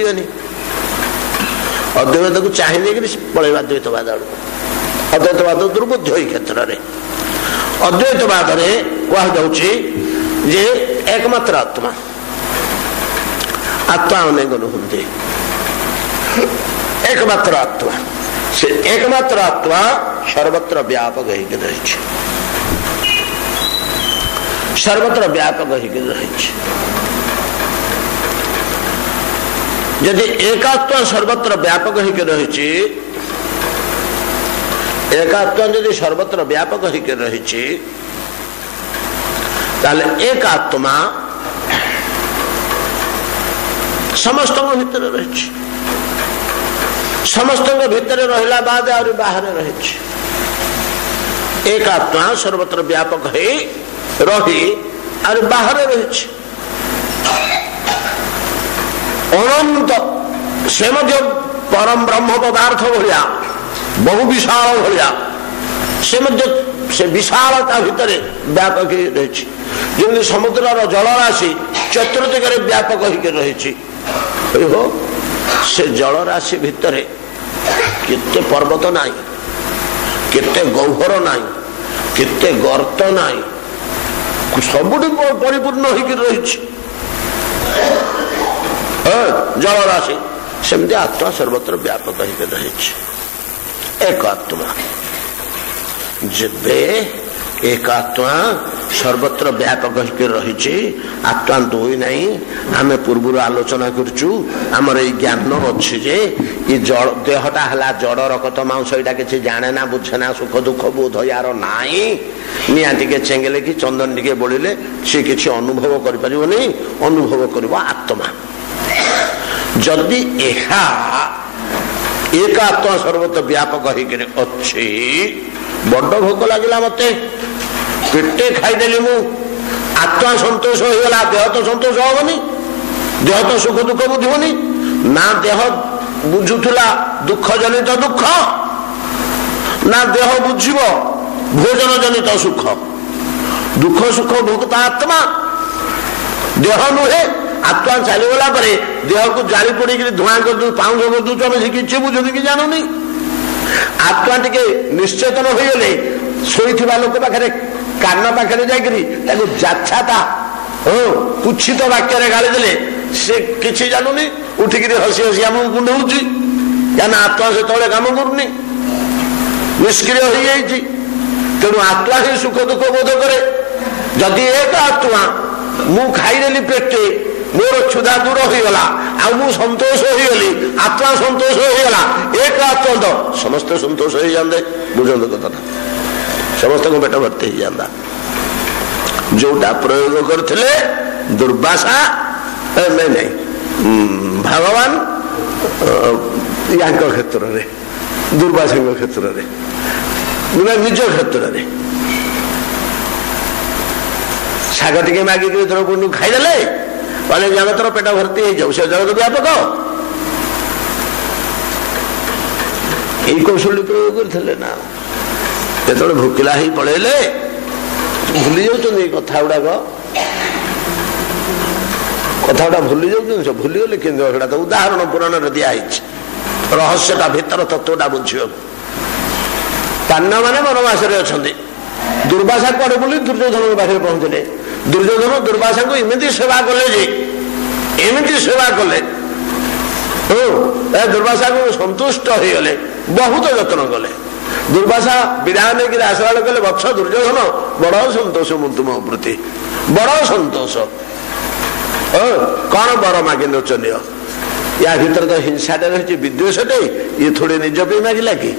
अद्वैतवाद को चाह नहीं पलैया द्वैतवाद आड़ अद्वैतवाद दुर्बुद्ध हो क्षेत्र में अद्वैतवाद कहुचे जे एकमात्र आत्मा आत्मा अनेक नुहति एकमात्र आत्मा से एकमात्र आत्मा सर्वत्र व्यापक रही सर्वत्र व्यापक रही यदि एकात्मा सर्वत्र व्यापक रही एकात्मा यदि सर्वत्र व्यापक रही ताले एक आत्मा समस्त भीतर रही, समस्त भीतर रहिला बाद और बाहर रही। एक आत्मा सर्वत्र व्यापक है रही और बाहर रही। अनंत से मध्य परम ब्रह्म पदार्थ भलिया बहु विशाल भलिया से मध्य से विशालता भितर व्यापक रही। जमी समुद्र जलराशि चतुर्दिगरे व्यापक होकर रही हो, से जलराशि भितर केते पर्वत नाही, केते गह्वर नाही, केते गर्त नाही, सबुठी परिपूर्ण होकर रही जलराशि। सेमती आत्मा सर्वत्र व्यापक होकर रही। एक आत्मा जेबे एक आत्मा सर्वत्र व्यापक होकर रही, आत्मा दुई नहीं। आम पूर्व आलोचना करुचु आमर ये ज्ञान अच्छी जे ये जड़ देहटा है जड़ रक्त मांस यहाँ किसी जाने ना बुझे ना सुख दुख बोध यार नाई। निआ टे चेंगेले कि चंदन टे बोलिले सी किसी अनुभव कर अनुभव कर आत्मा। जदि एक आत्मा सर्वत्र व्यापक होकर अच्छी, बड़ भोक लगे मत पेटे खाईदेली मु आत्मा संतोष होगा, देह तो संतोष हेनी, देह तो सुख दुख बुझनी ना, देह बुझुला दुख जनित दुख ना, देह बुझिब भोजन जनित सुख। दुख सुख भोक्ता आत्मा, देह नुहे। आत्मा चलीगला देह को जाली पड़ी धूआ कर दू पाउंस कर दूँ किसी बुझुनी कि जानूनी। आत्मा टे निश्चेतन होगले शोईथिबा लोक पाखे कान पाखे जाछाता कुछित वाक्य गाली देले से किसी जानूनी, उठिक हसी हसी आमको कुंडौची क्या आत्मा से तले काम करूनी, निष्क्रिय हो जाइए। तेणु आत्मा ही सुख दुख बोध करे। जदि एक आत्मा मु खाईदेली पेटे मोर क्षुधा दूर होगला आ संतोष होगली, आत्मा संतोष होगला, एक आत्मा तो समस्त संतोष हो जाते। बुझे कथा समस्त को पेट भर्ती हो जाता। जोटा प्रयोग करथिले दुर्वासा नहीं भगवान या क्षेत्र में दुर्वासा क्षेत्र में निज क्षेत्र में शाग टे मागिक द्रौपदी खाईदे कहले जगतर पेट भर्ती हो जाऊ, से जगत व्यापक यही कौशल प्रयोग करते ना। जो भोकिला ही पड़ेले भूली जाऊँ कथा गुड़ाक, कथा गुड़ा भूली जाऊँ भूलीगले कि तो उदाहरण पुराण दिखाई रहस्यटा भीतर तत्वटा बुझे। पांडव मैंने वनवास अच्छा दुर्वासा कड़े बोली दुर्योधन पाखे पहुंचले। दुर्योधन दुर्वासा को इमिति सेवा कले जे एमिति सेवा कले दुर्वासा को संतुष्ट हो गले, बहुत जत्न कले। दुर्वासा विदाय नहीं आसला कले बच्च दुर्योधन बड़ संतोष मु तुम प्रति बड़ संतोष। कौन बर मागे नोचनीय या भीतर तो हिंसाटे रही विद्वेषटे, ये थोड़े निज पे मागिला कि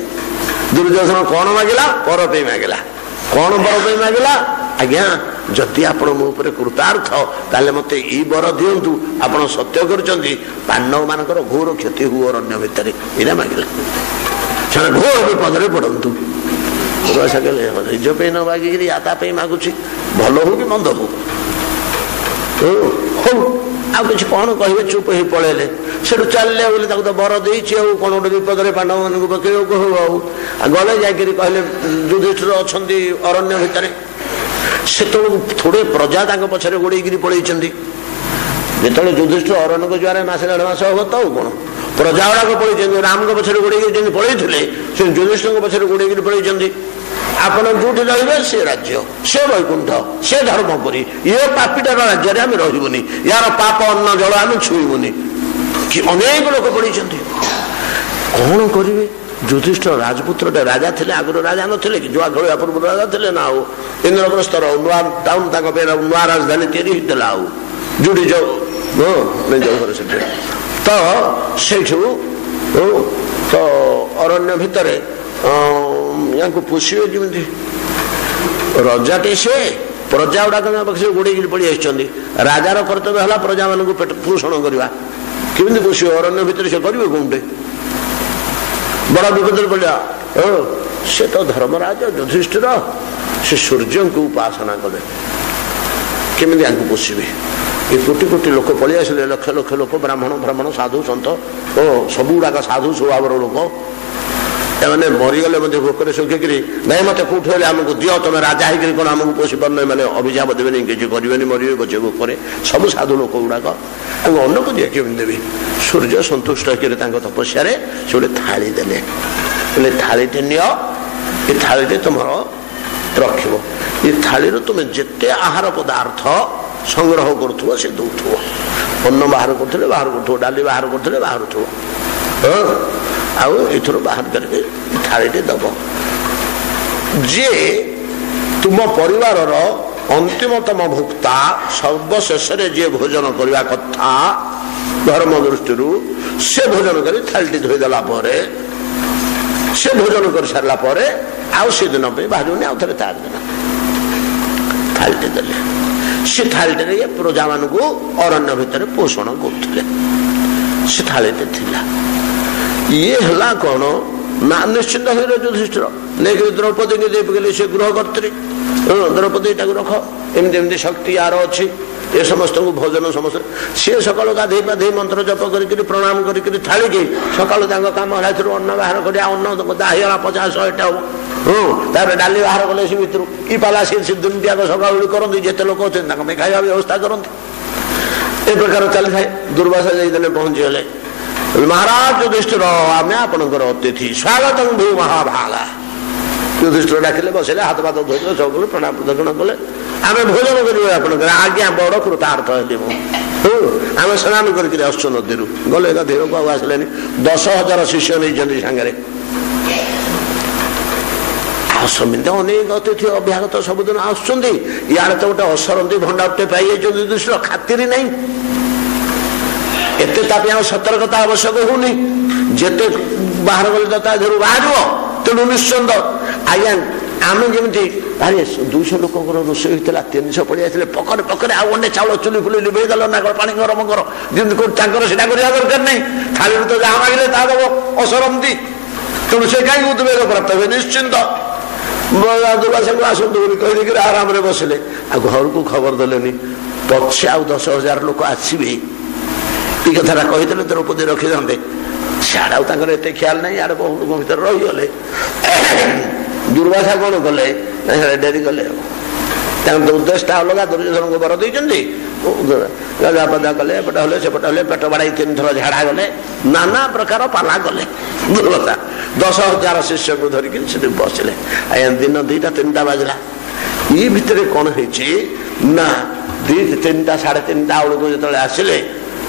दुर्योधन कौन मागिला पर पे मागिला। कौन बर पे मागिला आज्ञा जदि आपण मो ऊपर कृतार्थ ताले मते ई बर दियंतु, आपण सत्य करचंदी पांडव मानकर घोर क्षति हो अरण्य भितर इना मागिला से घोर विपद रे पड़ंतु। निज पे न मागिकी आता पे मागुची भल हो कि मंद हो आ कि कौन कहे चुप ही पड़ेले से चलले बोले तो बर दे कौन गोटे विपद में पांडव मान पकड़ गले जाकि कहले युधिष्ठिर अच्छा अरण्य भितर से थोड़े प्रजा पछरे गोड़े पड़े जो युधिष्ठिर अरण्य को जुआर मस 1.5 मास हम तो कौन प्रजा गुड़ाक पड़े राम को पछरे गोड़े पड़े से युधिष्ठिर पछरे गोड़े पड़े। आपण जो रे से राज्य से वैकुंठ से धर्मपुरी ये पापीटार राज्य आम रही यार पाप अन्न जल आम छुईबुनि कि अनेक लोक पड़ी कौन करेंगे। युधिष्ठिर राजपुत्र राजा थे आगुरी राजा नाले कि जुआ खेल पूर्व राजा थे ना इंद्रप्रस्तर नुआ टाउन नुआ राजधानी या जुड़ी जाऊ घर से तो से तो अरण्य भितर या पोषे जमी रजाटे से प्रजा गुड़ाक पक्षे गोड़े पड़ी आसी राजार कर्तव्य है प्रजा मानक पेट पोषण करवा केमी पोष अरण्य भितर से करेंगे कौटे बड़ा विपद पड़ा से तो धर्मराज युधिष्ठिर से सूर्य को उपासना कले केमी पोषिबे ये कोटि कोटि लोक पलि आसिले लक्ष लक्ष लोक ब्राह्मण ब्राह्मण साधु सत ओ सब गुड़ाक साधु स्वभाव लोक एने मरीगले भोकर सुखिकी नाई मत कौट आमको दियो तुम राजा होकर कौन आमको पोषि पार मैंने अभिशाप देवे किसी करेंगे मरवे बचे भोकर सब साधु लोक गुड़ाक अन्न को दिए केमी देवी सूर्य सन्तुष्ट होकर तपस्या से गोटे थाली देले बोले थालीटे नियो ये थालीटे तुम रख ये थाली तुम जिते आहार पदार्थ संग्रह करुव से दौथुव अन्न बाहर करते बाहर करुव डाली बाहर करते बाहर आउर बाहर करके थालीटे दब जे तुम परिवार अंतिमतम भोक्ता सर्वशेष जे भोजन करने कथा धर्म दृष्टि से भोजन कर थालीटी धोईदेला से भोजन कर सारा आउ से दिन बाहर आउ थे तार दिन थालीटे देले से थालीटे प्रजा मान अरण्य भितर पोषण करते से थालीटे थिला ये हला कौन ना निश्चिंत युधिष्ठिर लेकिन द्रौपदी की देवी से गृह कर्त्री द्रौपदी रख एमती शक्ति यार अच्छी ये समस्त को भोजन समस्त सी सकाल गाधे पाधे मंत्र जप कर प्रणाम कर थाली की सकाल कम है अन्न बाहर कर अन्न दाहीगला 50-100 हम डाली बाहर कले से भितर ई पाला सी दुनिया सका करते जिते लोक अच्छे खाଇବା व्यवस्था करते ए प्रकार चली थाए दुर्वासा जाइए पहुंची गले महाराज युधिष्ठिर आम आपंकर अतिथि स्वागत भू महाभागा युधिष्ठिर डाकिले बसले हाथ पात धोले सब कले प्रणाम प्रदक्षिण कले आम भोजन करेंगे आपंकर आज्ञा बड़ कृतार्थ है आम स्नान करके आसु नदी गले गाधे को आसले 10,000 शिष्य नहीं सांगे समित अनेक अतिथि अभ्यागत सबुदिन आसुच्च इे तो गोटे असरती भंडारटे पाई युधिष्ठिर खातिर नहीं एते सतर्कता आवश्यक होनी जेते बाहर गले तो बाहर तेणु निश्चिंत आज्ञा आम जमी अरे 200 लोक रोषे होता 300 पड़े आते पकड़े पकड़े आउ गंडे चाउल चुली फुली लिभे गल ना पानी गरम कर सीटा करवा दरकार नहीं थाली तो जहाँ मांगे ता दब असरती तेणु से कहीं उद्वेग प्राप्त हुए निश्चिंत दुर्वासा को आसतु कहीकि आराम से बसले आ घर को खबर देले पछे आउ 10,000 लोक आसवे ये कथा कही द्रौपदी रखी था सियाड़े एत ख्याल नहीं आड़े बहुत लोक भर रहीगले दुर्वासा कौन कले डेरी कले उद्देश्य अलग दुर्योधन को बर देती गजा पदा कले एपटे हले सेपटे हले पेट बाड़ाई 3 थर झाड़ा गले नाना प्रकार पाला गले दुर्वासा 10,000 शिष्य को धरिक बसले आज्ञा दिन 2टा 3टा बाजला ये भितर कौन ना 2-3टा 3:30 बेलू जो आसिले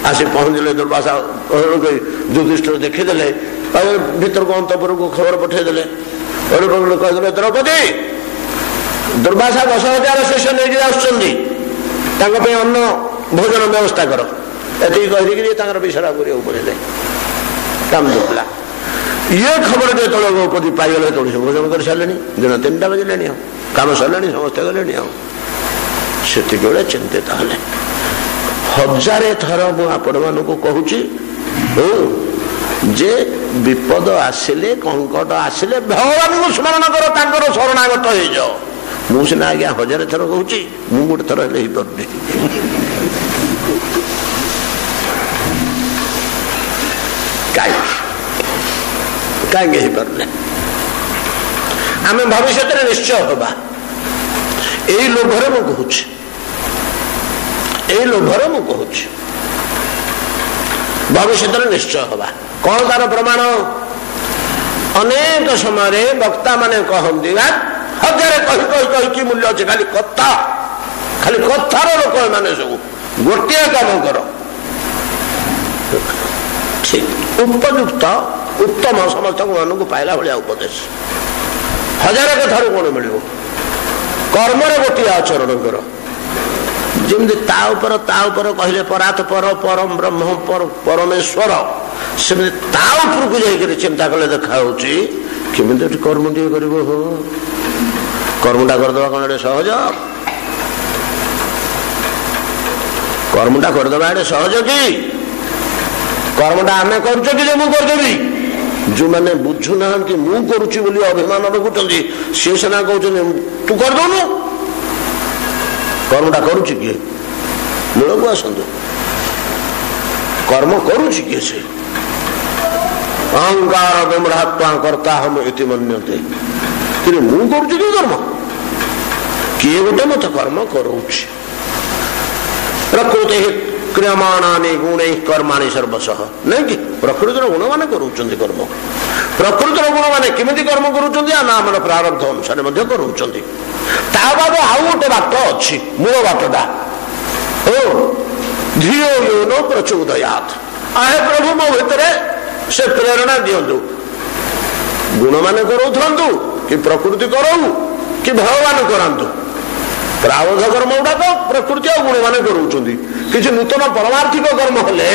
आसी पहुंचले दुर्वासा युधिष्ठिर देखीदे भीतर को अंतपुर को खबर पठेदेले कहते द्रौपदी दुर्वासा 10,000 शिष्य नहीं आसुच्च अन्न भोजन व्यवस्था कर ये कहीकि विसरा कर पड़े काम दुखला ये खबर जो द्रौपदी पाईगले तो भोजन कर सारे दिन 3टा बजले काम सरले समस्ते गले से चिंतित हेले 1000 थर मुझे कहूँ जे विपद आसिले कंकट आसिले भगवान को स्मरण कर शरणागत हो जाओ मुझे आज्ञा 1000 थर कहूँ मु गोटे थर हो पारे कहीं पारे आम भविष्य निश्चय हवा यही लोभर मु कहूँ यही लोभर मु कहूँ भविष्य निश्चय हवा कौन तार प्रमाण अनेक समय वक्ता माने कहती 1000 कही कि मूल्य अच्छे खाली कथार लोक मैंने सब गोटे काम कर ठीक उपयुक्त उत्तम समस्त मान पाइला भाया उपदेश 1000 कथार कौन मिल कर्म गोटे आचरण कर जमी कहले परात पर परम ब्रह्म परमेश्वर सेमती को जाकर चिंता कले देखा कमी कर्म टे कर कर्मटा करदे कौन सहज कर्मटा करदेवा एडे सहज कि कर्मटा आम कर करदेवी जो मैंने बुझुना मु करुच्ची बोली अभिमान रखुच्च सी सीना कहते तू करदौनु कर्मटा करुच्ची किए मूल को आसतु कर्म करुच्ची किए से अहंकार विमृहात्मा कर्ता हम इति मन्यते कि मु करुच्ची कि कर्म किए गोटे मत कर्म करुच्ची प्रकृति क्रियमाणानि गुणैः कर्माणि सर्वशः नहीं कि प्रकृतिर गुण माने करूचंदी कर्म प्रकृतिर गुण माने किमिति कर्म करूचंदी आ नाम प्रारब्ध अनुसार मध्य करूचंदी ता बाद आउ गोटे बात अछि मूल बातटा ओ धियो यो न प्रचोदयात् आहे प्रभु मो भितरे से प्रेरणा दियंतु गुण माने करूथंतु कि प्रकृति करऊ कि भगवान करंतु प्रारब्ध कर्म गुड़ा तो प्रकृति और गुण माने करूचंदी किसी नूतन परमार्थिक कर्म हेले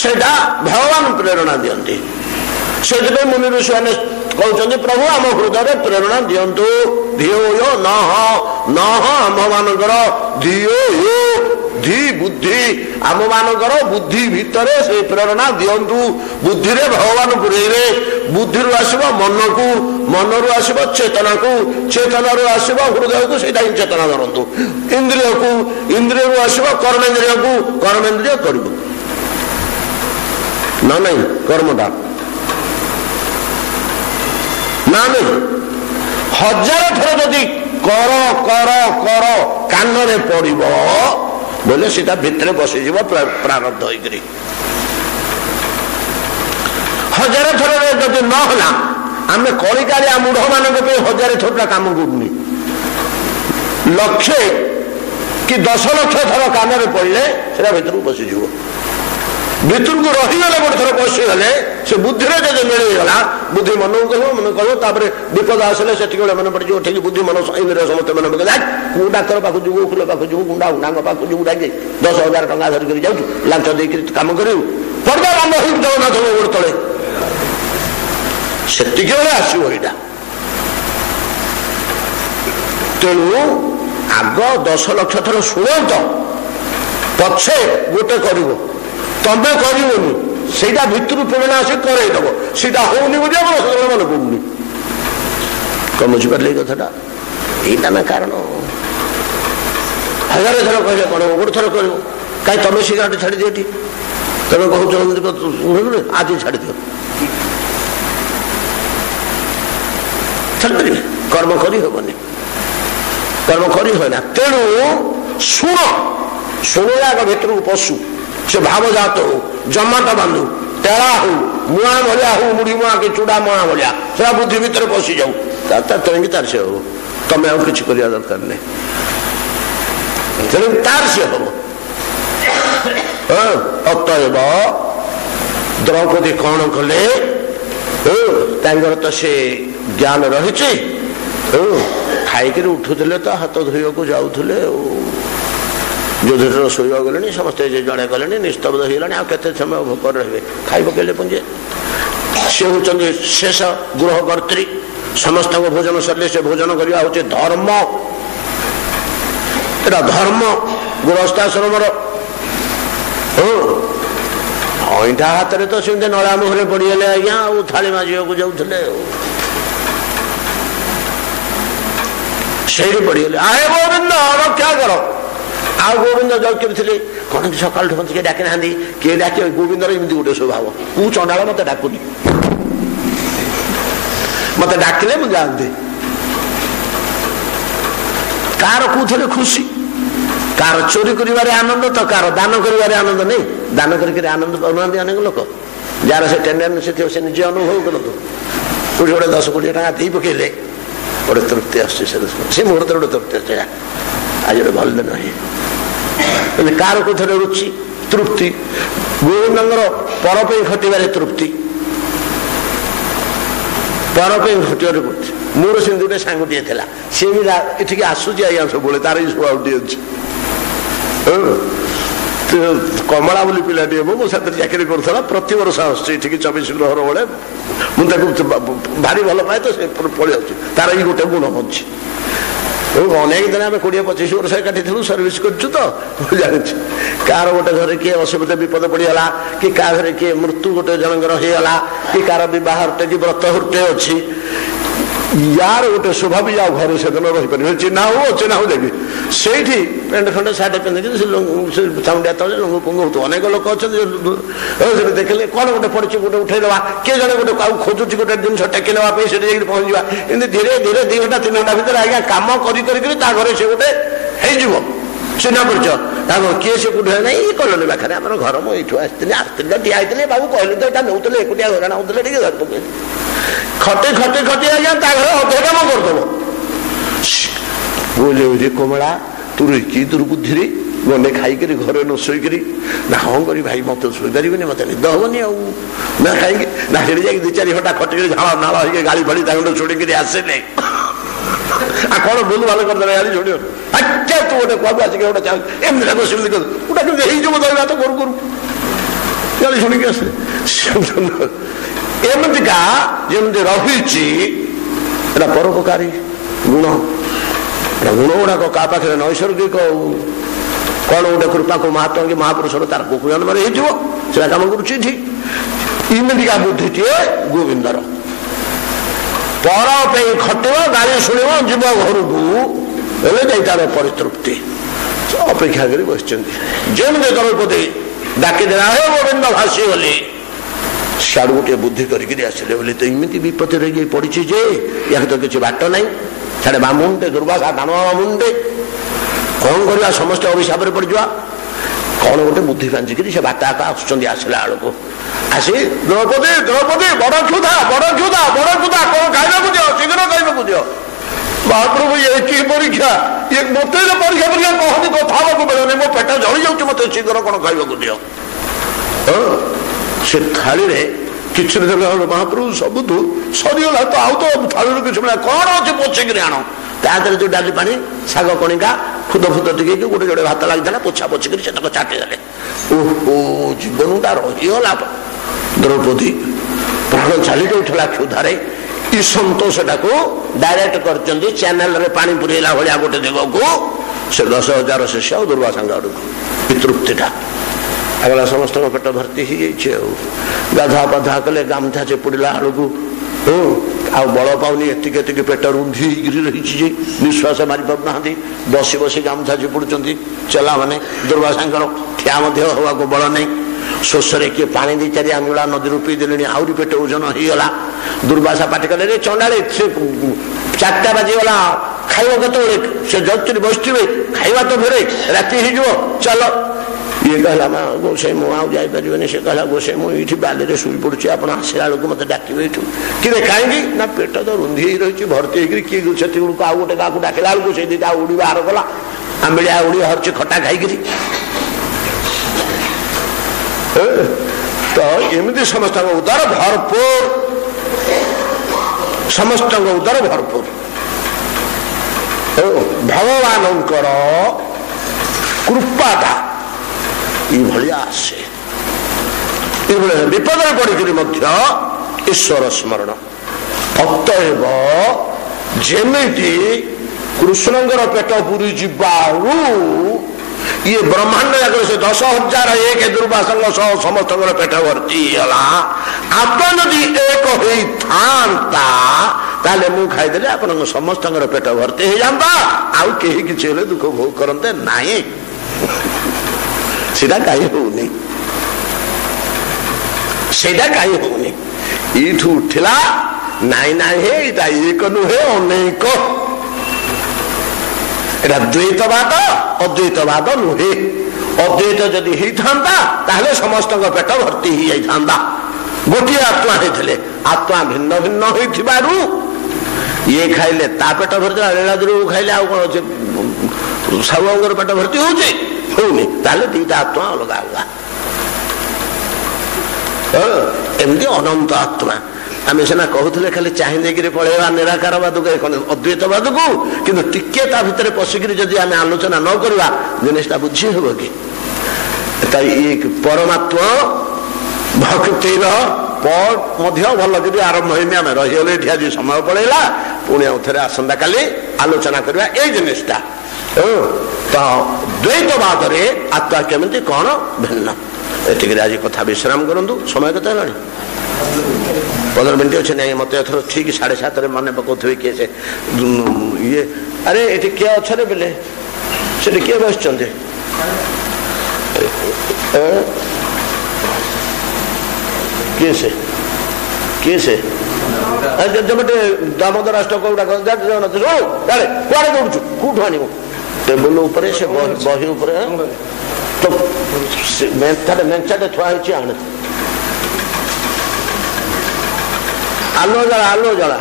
सेटा भगवान प्रेरणा दियंती से मुनि ऋषि मैंने कहते प्रभु आम हृदय प्रेरणा दियंतु धियो यो न आम मानकर धियो यो धी बुद्धि आम मानकर बुद्धि भितर से प्रेरणा दियंतु बुद्धि रे भगवान पुरेरे बुद्धि रु आसब मन को मन रु आसब चेतना को चेतना रु आसब हृदय को सेटा ही चेतना धरतु इंद्रिय को इंद्रिय रु आसब कर्मेन्द्रिय को कर्मेन्द्रिय कर नहीं कर्मटा ना नहीं हजार थर जदि कर कर कर कान रे पड़ब बोले सीधा भितर बसीज प्रारब्ध होकर हजार थर जदि नहला आम कलिकालिया मूढ़ मान हजार थोड़ा काम करूनी लक्षे कि 10 लक्ष थर कान रे पड़े से भितर बसीज भितर को रहीगले गोटे थर पशिगले से बुद्धि जब मिलगला बुद्धि मन को कह मन कह विपद आसले से मन पड़े ठीक बुद्धि मन इंद्रिय समस्त मन कौ डाक्तर पाक जीव फुल पाक जीव गुंडा गुंडा पाक जीव डाके 10,000 टका धरिक जाऊँ लांच देकर कम करू पड़दा राम हो जगन्नाथ गोड़ तले से आसो यहाँ तेणु आग 10 लक्ष थर शुण तो पछे गोटे कर तमें करनी सेटा भितर प्रेरणा आस करईदब सीटा होनी बोली मन पड़ूनी कौन बुझिपारे कथा यहीटा ना कारण हजार थर कहले कौन गोटे थर कर कहीं तुम सिगारेट छाड़ दिए तुम कह आज छाड़ दियो छाड़ी कर्म करहबनी कर्म करना तेणु शुण शुणुराग भितर पशु से भावजात हो जमाट बांधु टेड़ा हो मुआ भाया हो मुड़ी मुआ कि चूड़ा मुआ भाया से बुद्धि भितर पशि जाऊ तेणु तार से हम तुम आउ कि दरकार नहीं तेणु तार से हम अतएव द्रौपदी कौन कले तो से ज्ञान रही खाई उठुले तो हाथ धोइक जाऊे युधिष्ठिर शोवा गले समस्ते जड़े गले निस्तब्ध होगा आते समय भोक रे खाई पकड़े पुंजे सी हूँ शेष गृहकर्त्री समस्त भोजन सरले से भोजन करवा हूँ धर्म एटा धर्म गृहस्थाश्रम अईठा हाथ में तो सेमती नला मुहरे पड़गले आज्ञा थाली माजिया जाऊे से पड़गले आए गोविंद रक्षा कर आ गोविंद जाऊे कौन सकाल मत डाक ना किए डाक गोविंद गोटे स्वभाव तू चंडाल मत डाकुनी मत डाकिले मुझे जानते कार कौन खुशी कार चोरी कर आनंद तो कार दान कर आनंद नहीं दान कर आनंद पाना अनेक लोक जार से टेंडेन्सी थी से निजे अनुभव करतु कोई गोटे 10-20 टका दे पकड़े गोटे तृप्ति आसे मुहूर्त गोटे तृप्ति आज गोटे भल दिन है कार को थे रुचि तृप्ति गोविंद पर खटिबार तृप्ति पर खटिबार मोर सेमती गोटे सांगटे था सी भी ये आसूसी आज्ञा सब तार भी स्वभावटी अच्छी कमला बोली पिलाटे मो साथ चाकरी करूला प्रति वर्ष आसुच्छी 24 ग्रहर बेले मुझे भारी भल पाए तो पलि आस तार ही गोटे गुण अच्छी अनेक दिन आम 20-25 वर्ष एकाठी थी सर्विस करछु तो जानी कार गोटे घर किए असुविधा विपद पड़गला कि क्या घरे किए मृत्यु गोटे जनकर होगला कि कार बहारटे कि व्रत हुर्टे अच्छी यार गोटे शोभा भी जाओ घर से दिन रहीपर चिन्ह हो देखी से पेंट खंड सार्ट पिंधिक चामुंडिया तले लंगु पंगु हो अनेक लोक अच्छा देखिले कौन गोटे पड़ी गोटे उठेदवा किए जन गोटे खोजुची गोटे जिन टेकी नापी से पहुँचवा एमती धीरे धीरे 2 घंटा 3 घंटा भर आज्ञा कम घरे से गोटे हो चिन्ह परिचय किए से कौटे ना ये कलोनी पाखे आम घर मुझे आसती ठिया बाबू कहले तो यहाँ नौते एकुटिया हईराण होते धर पकड़ खटे खटे खटे आज्ञा घर अधे कम करदेव बोले कमला तुर कि दुर्बुद्धि गने खाईक घरे न शोक ना हाँ करी भाई मत शोपारे मत निद हेनी ना कहीं ना से 2-4 घंटा खटिक झाड़ नाल हो गाड़ी फाड़ी छोड़ी आसे कौन भूल भाल करदे गाड़ी छोड़ अच्छा तू गोटे कब आसिक गोटे एमती बसमती गोटा हो दरवा तो करू करू गाड़ी शुणिक आसे एमतिका जमी रही परोपकारी गुण गुण गुड़ाक क्या पाखे नैसर्गिक कौन गोटे कृपा को महात्मा कि महापुरुषर तार को जन्म से कम करमतिका बुद्धिटे गोविंदर पर खटव गाड़ी शुण जीव घर को तार परितृप्ति अपेक्षा कर बस जमी द्रौपदी डाकिदेला हे गोविंद भासी गली सियाड़ गोटे बुद्धि करके आसिले बोले तो इमती विपत्ति रही पड़ी जे या तो किसी बाट ना साढ़े बामुंडे दुर्वासा दान बामुंडे कौन करवा समस्त अभिशाप पड़ जा कौन गोटे बुद्धि बांधिक से बाट आसला बेलू आसी द्रौपदी द्रौपदी बड़ क्षुधा कौन खाइबा दियो शीघ्र खाइबा दियो महाप्रभु ये कि परीक्षा ये मत परीक्षा परीक्षा कहती कथा बेले मो पेट जली जाऊँ मत शीघ्र कौन खाइबा दियो से थाली किसी महाप्रभु सबुठ सरीगला तो आउ तो थाली किसी मिला कौन अच्छे पोछिक आण तादेह जो डाली पानी शाग कणिका खुद फुद टिके गोटे जोड़े भात लगी पोछा पोछिक चाटिदेले ओहो जीवनटा रहीगला द्रौपदी प्राण चली जाऊला क्षुधारे ई सतोष को डायरेक्ट कर चैनल रे पानी पुरेला भाया गोटे दिग को से 10,000 शिष्य दुर्वासा आड़ पितृप्तिटा अगला समस्त पेट भर्ती हो गाधा पाधा कले गामछा चेपुड़ा आड़ को बल पाऊनी एतिक पेट रुंधी रही निश्वास मारी पाना बसी बसी गामछा चिपुड़ चला मैंने दुर्वासा ठिया हवा को बल नहीं शोषरे किए पानी दी 4 आंगुला नदी पी देले आहरी पेट ओजन होगला दुर्वासा पाटी कले चंडाली से 4टा बाजीगला खाइब कत से जति बसवे खाइबा तो फेरे राति हो चल ये कहला माँ गोसाई मु आउ जापर से कहला गोसाई मुझे बाली शुई पड़ी आप आसला बेलू मत डाकबे यू कि कहीं ना पेट तो रुंधी रही भर्ती हो किए से आउ गोटे क्या डाकला बेलू से दीटा उड़ी बाहर कला आंबिया उड़ी हरची खटा खाई तो एमती समस्त उदर भरपूर समस्त उदर भरपूर भगवान कृपाटा ये आसे विपद पड़ ईश्वर स्मरण अतएव जमी कृष्णंकर पेट पूरी जीवारू ये ब्रह्मांड जाकर से 10,001 दुर्वासंग सह समस्त पेट भर्ती गला आप एक होता ताले मु खाईदे आप समस्त पेट भर्ती हो जाता आउ कहीं किसी दुख भोग करते नहीं सीधा कहीं होनी सीधा कहीं होनी इठू उठला नाई ना हे एक नुहे अनेक एटा द्वैतवाद अद्वैतवाद नुहे अद्वैत जदि होता समस्त पेट भर्ती हो जाता गोटे आत्मा होते आत्मा भिन्न भिन्न हो ये खाइले ता पेट भर्ती लीलाद्री खाइले आउ कौन अच्छे साहूर पेट भर्ती होनी दीटा आत्मा अलग अलग एमती अनंत आत्मा आम सीना कहते खाली चाहिए पलैया निराकारवाद को अद्वैतवाद को किंतु टिके ता भितर पशिक जदि आम आलोचना न करवा जिनिसटा बुझी हम कि ये परमात्मा भक्तिर भल कर आरंभ होनी आम रहीगले ये आज समय पलैला पुणी आउ थे आसंता काली आलोचना करवा ए जिनिसटा तो द्वैतवाद रे आत्मा केमिति कौन भिन्न एतिक आज कथा विश्राम करंतु समय कत है 15 मिनट अच्छे नहीं मत एथर ठीक 7:30 मन पकाउे किए से ये अरे ये किए अच्छे बेले से किए बस किए से जब दामोदर राष्ट्र कौटा कुआड़े दौड़ू कौटू आनबू टेबुल उपरे से बही उपरे तो मेंचाटे थुआई आने आलो जला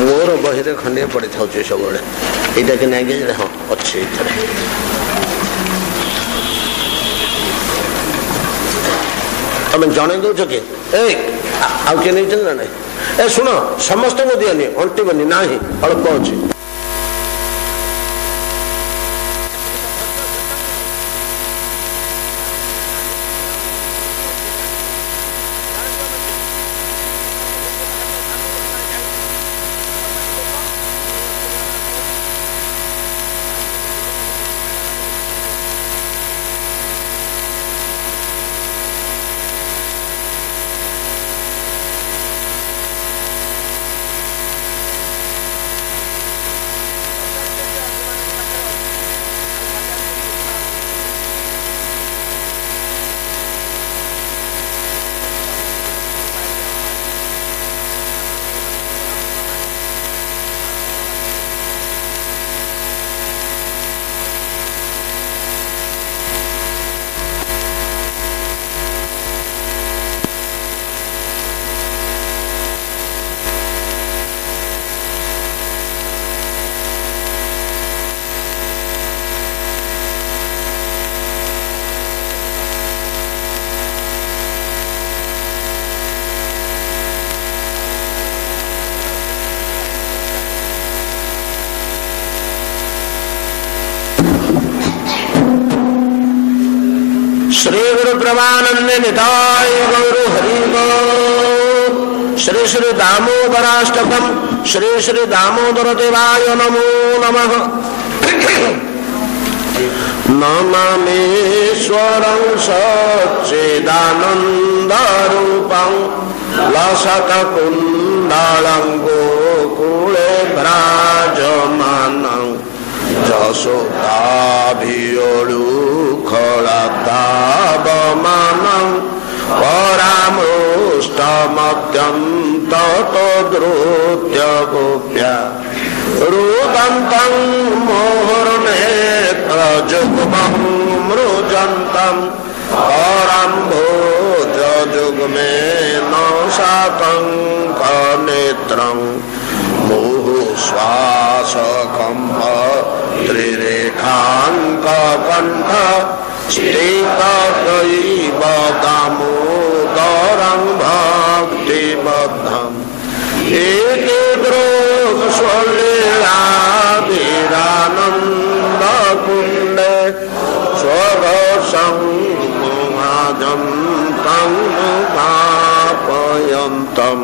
मोर बही खंडे पड़ी था सब यहाँ कि नहीं हाँ अच्छे तुम जन दौच कि आउ किए नहीं ना ए शुण समस्त को दियनि अंटबनी ना अल्प अच्छे श्री गुरु प्रमानंद निताय गौर हरि गो श्री श्री दामोदराष्टकम श्री श्री दामोदर देवाय नमो नमः नमामीश्वरं सच्चिदानंद रूपं लसत कुंडलं गोकुले विराजमानं जशोदाभियोळु खलादावमानं परामृष्टमत्यन्त तद्रुत्य गोप्या रुदन्तं मोहनेत्रजुग्मं मृजन्तं परम्भोजजुग्मेन सातङ्कनेत्रं मुहुश्वासकम्प त्रिरेखाङ्ककण्ठ स्थितदैव दामोदरं भक्तिबद्धम् स्वलीलाभिरानन्दकुण्डे स्वरसं महाजन्तं स्थापयन्तं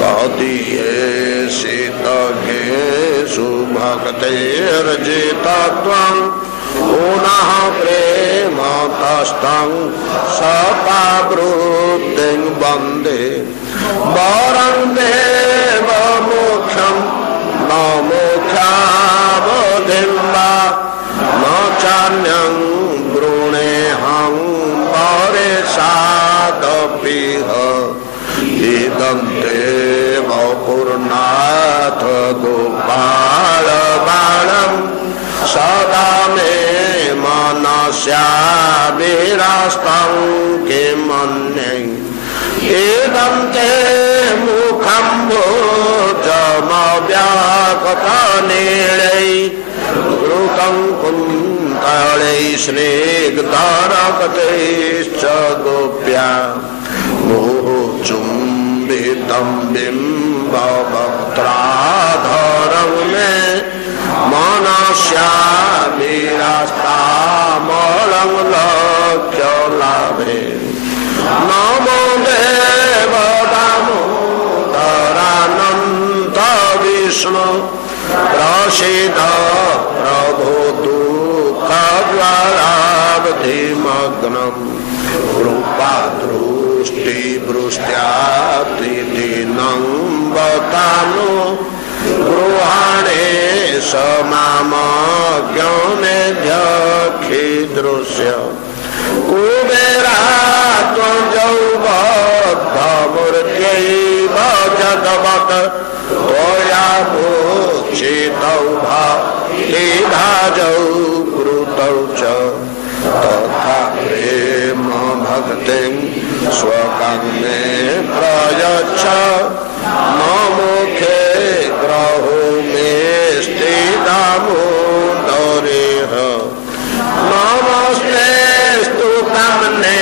तदीयेषु भक्तेर्जितत्वं पुनः प्रेमतस्तं सतावृत्तिं वन्दे वरं देवमोक्षं न मोक्षावधिं वा न चान्यं वृणेऽहं परेशादपिह इदं देव पूर्णाथ गोपालबालं सदा मे मनस्याभिरास्तं किमन्ये इदं ते मुखं भोजमव्याकृतनीलै प्लुतं कुन्तले स्निग्धरकतैश्च गोप्या मुहुचुम्बितं बिम्बवक्त्राधरं मे मनस्या विरास्तामलं लक्ष्यलाभे नमो देवदामोदरानन्द विष्णु प्रसीद प्रभो दुःखज्वालाब्धिमग्नं कृपादृष्टिवृष्ट्यातिदीनं बतानु गृहाणे समामज्ञमेध्यखीदृश्य कुबेरा त्वजौबद्धमूर्त्यैव जगवत् त्वया भूषितौ भाजौ कृतौ च तथा प्रेम भक्तिं स्वकर्मे प्रयच्छ न मुखे ग्रहो मे स्थितामोदरेह नमस्ते स्तु कामने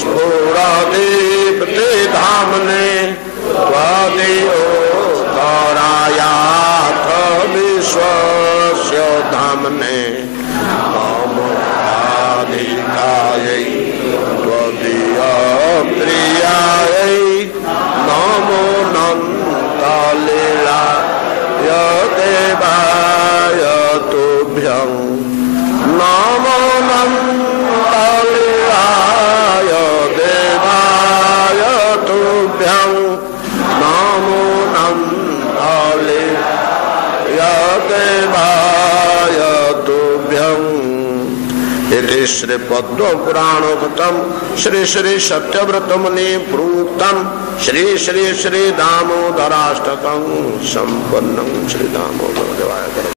स्फुरदीप्ति धामने त्वदीयोदरायाथ विश्वस्य धामने नमोऽधिकायै त्वदीयप्रियायै नमो नन्तलीलाय देवाय तुभ्यं नमो नन्तलीलाय देवाय तुभ्यं नमो नन्तलीलाय देवाय तुभ्यं। इति श्री पद्म पुराणोक्तं श्री श्री सत्यव्रत मुनि प्रोक्तं श्री श्री श्री दामोदराष्टकं संपन्नं श्री दामोदर देवाय।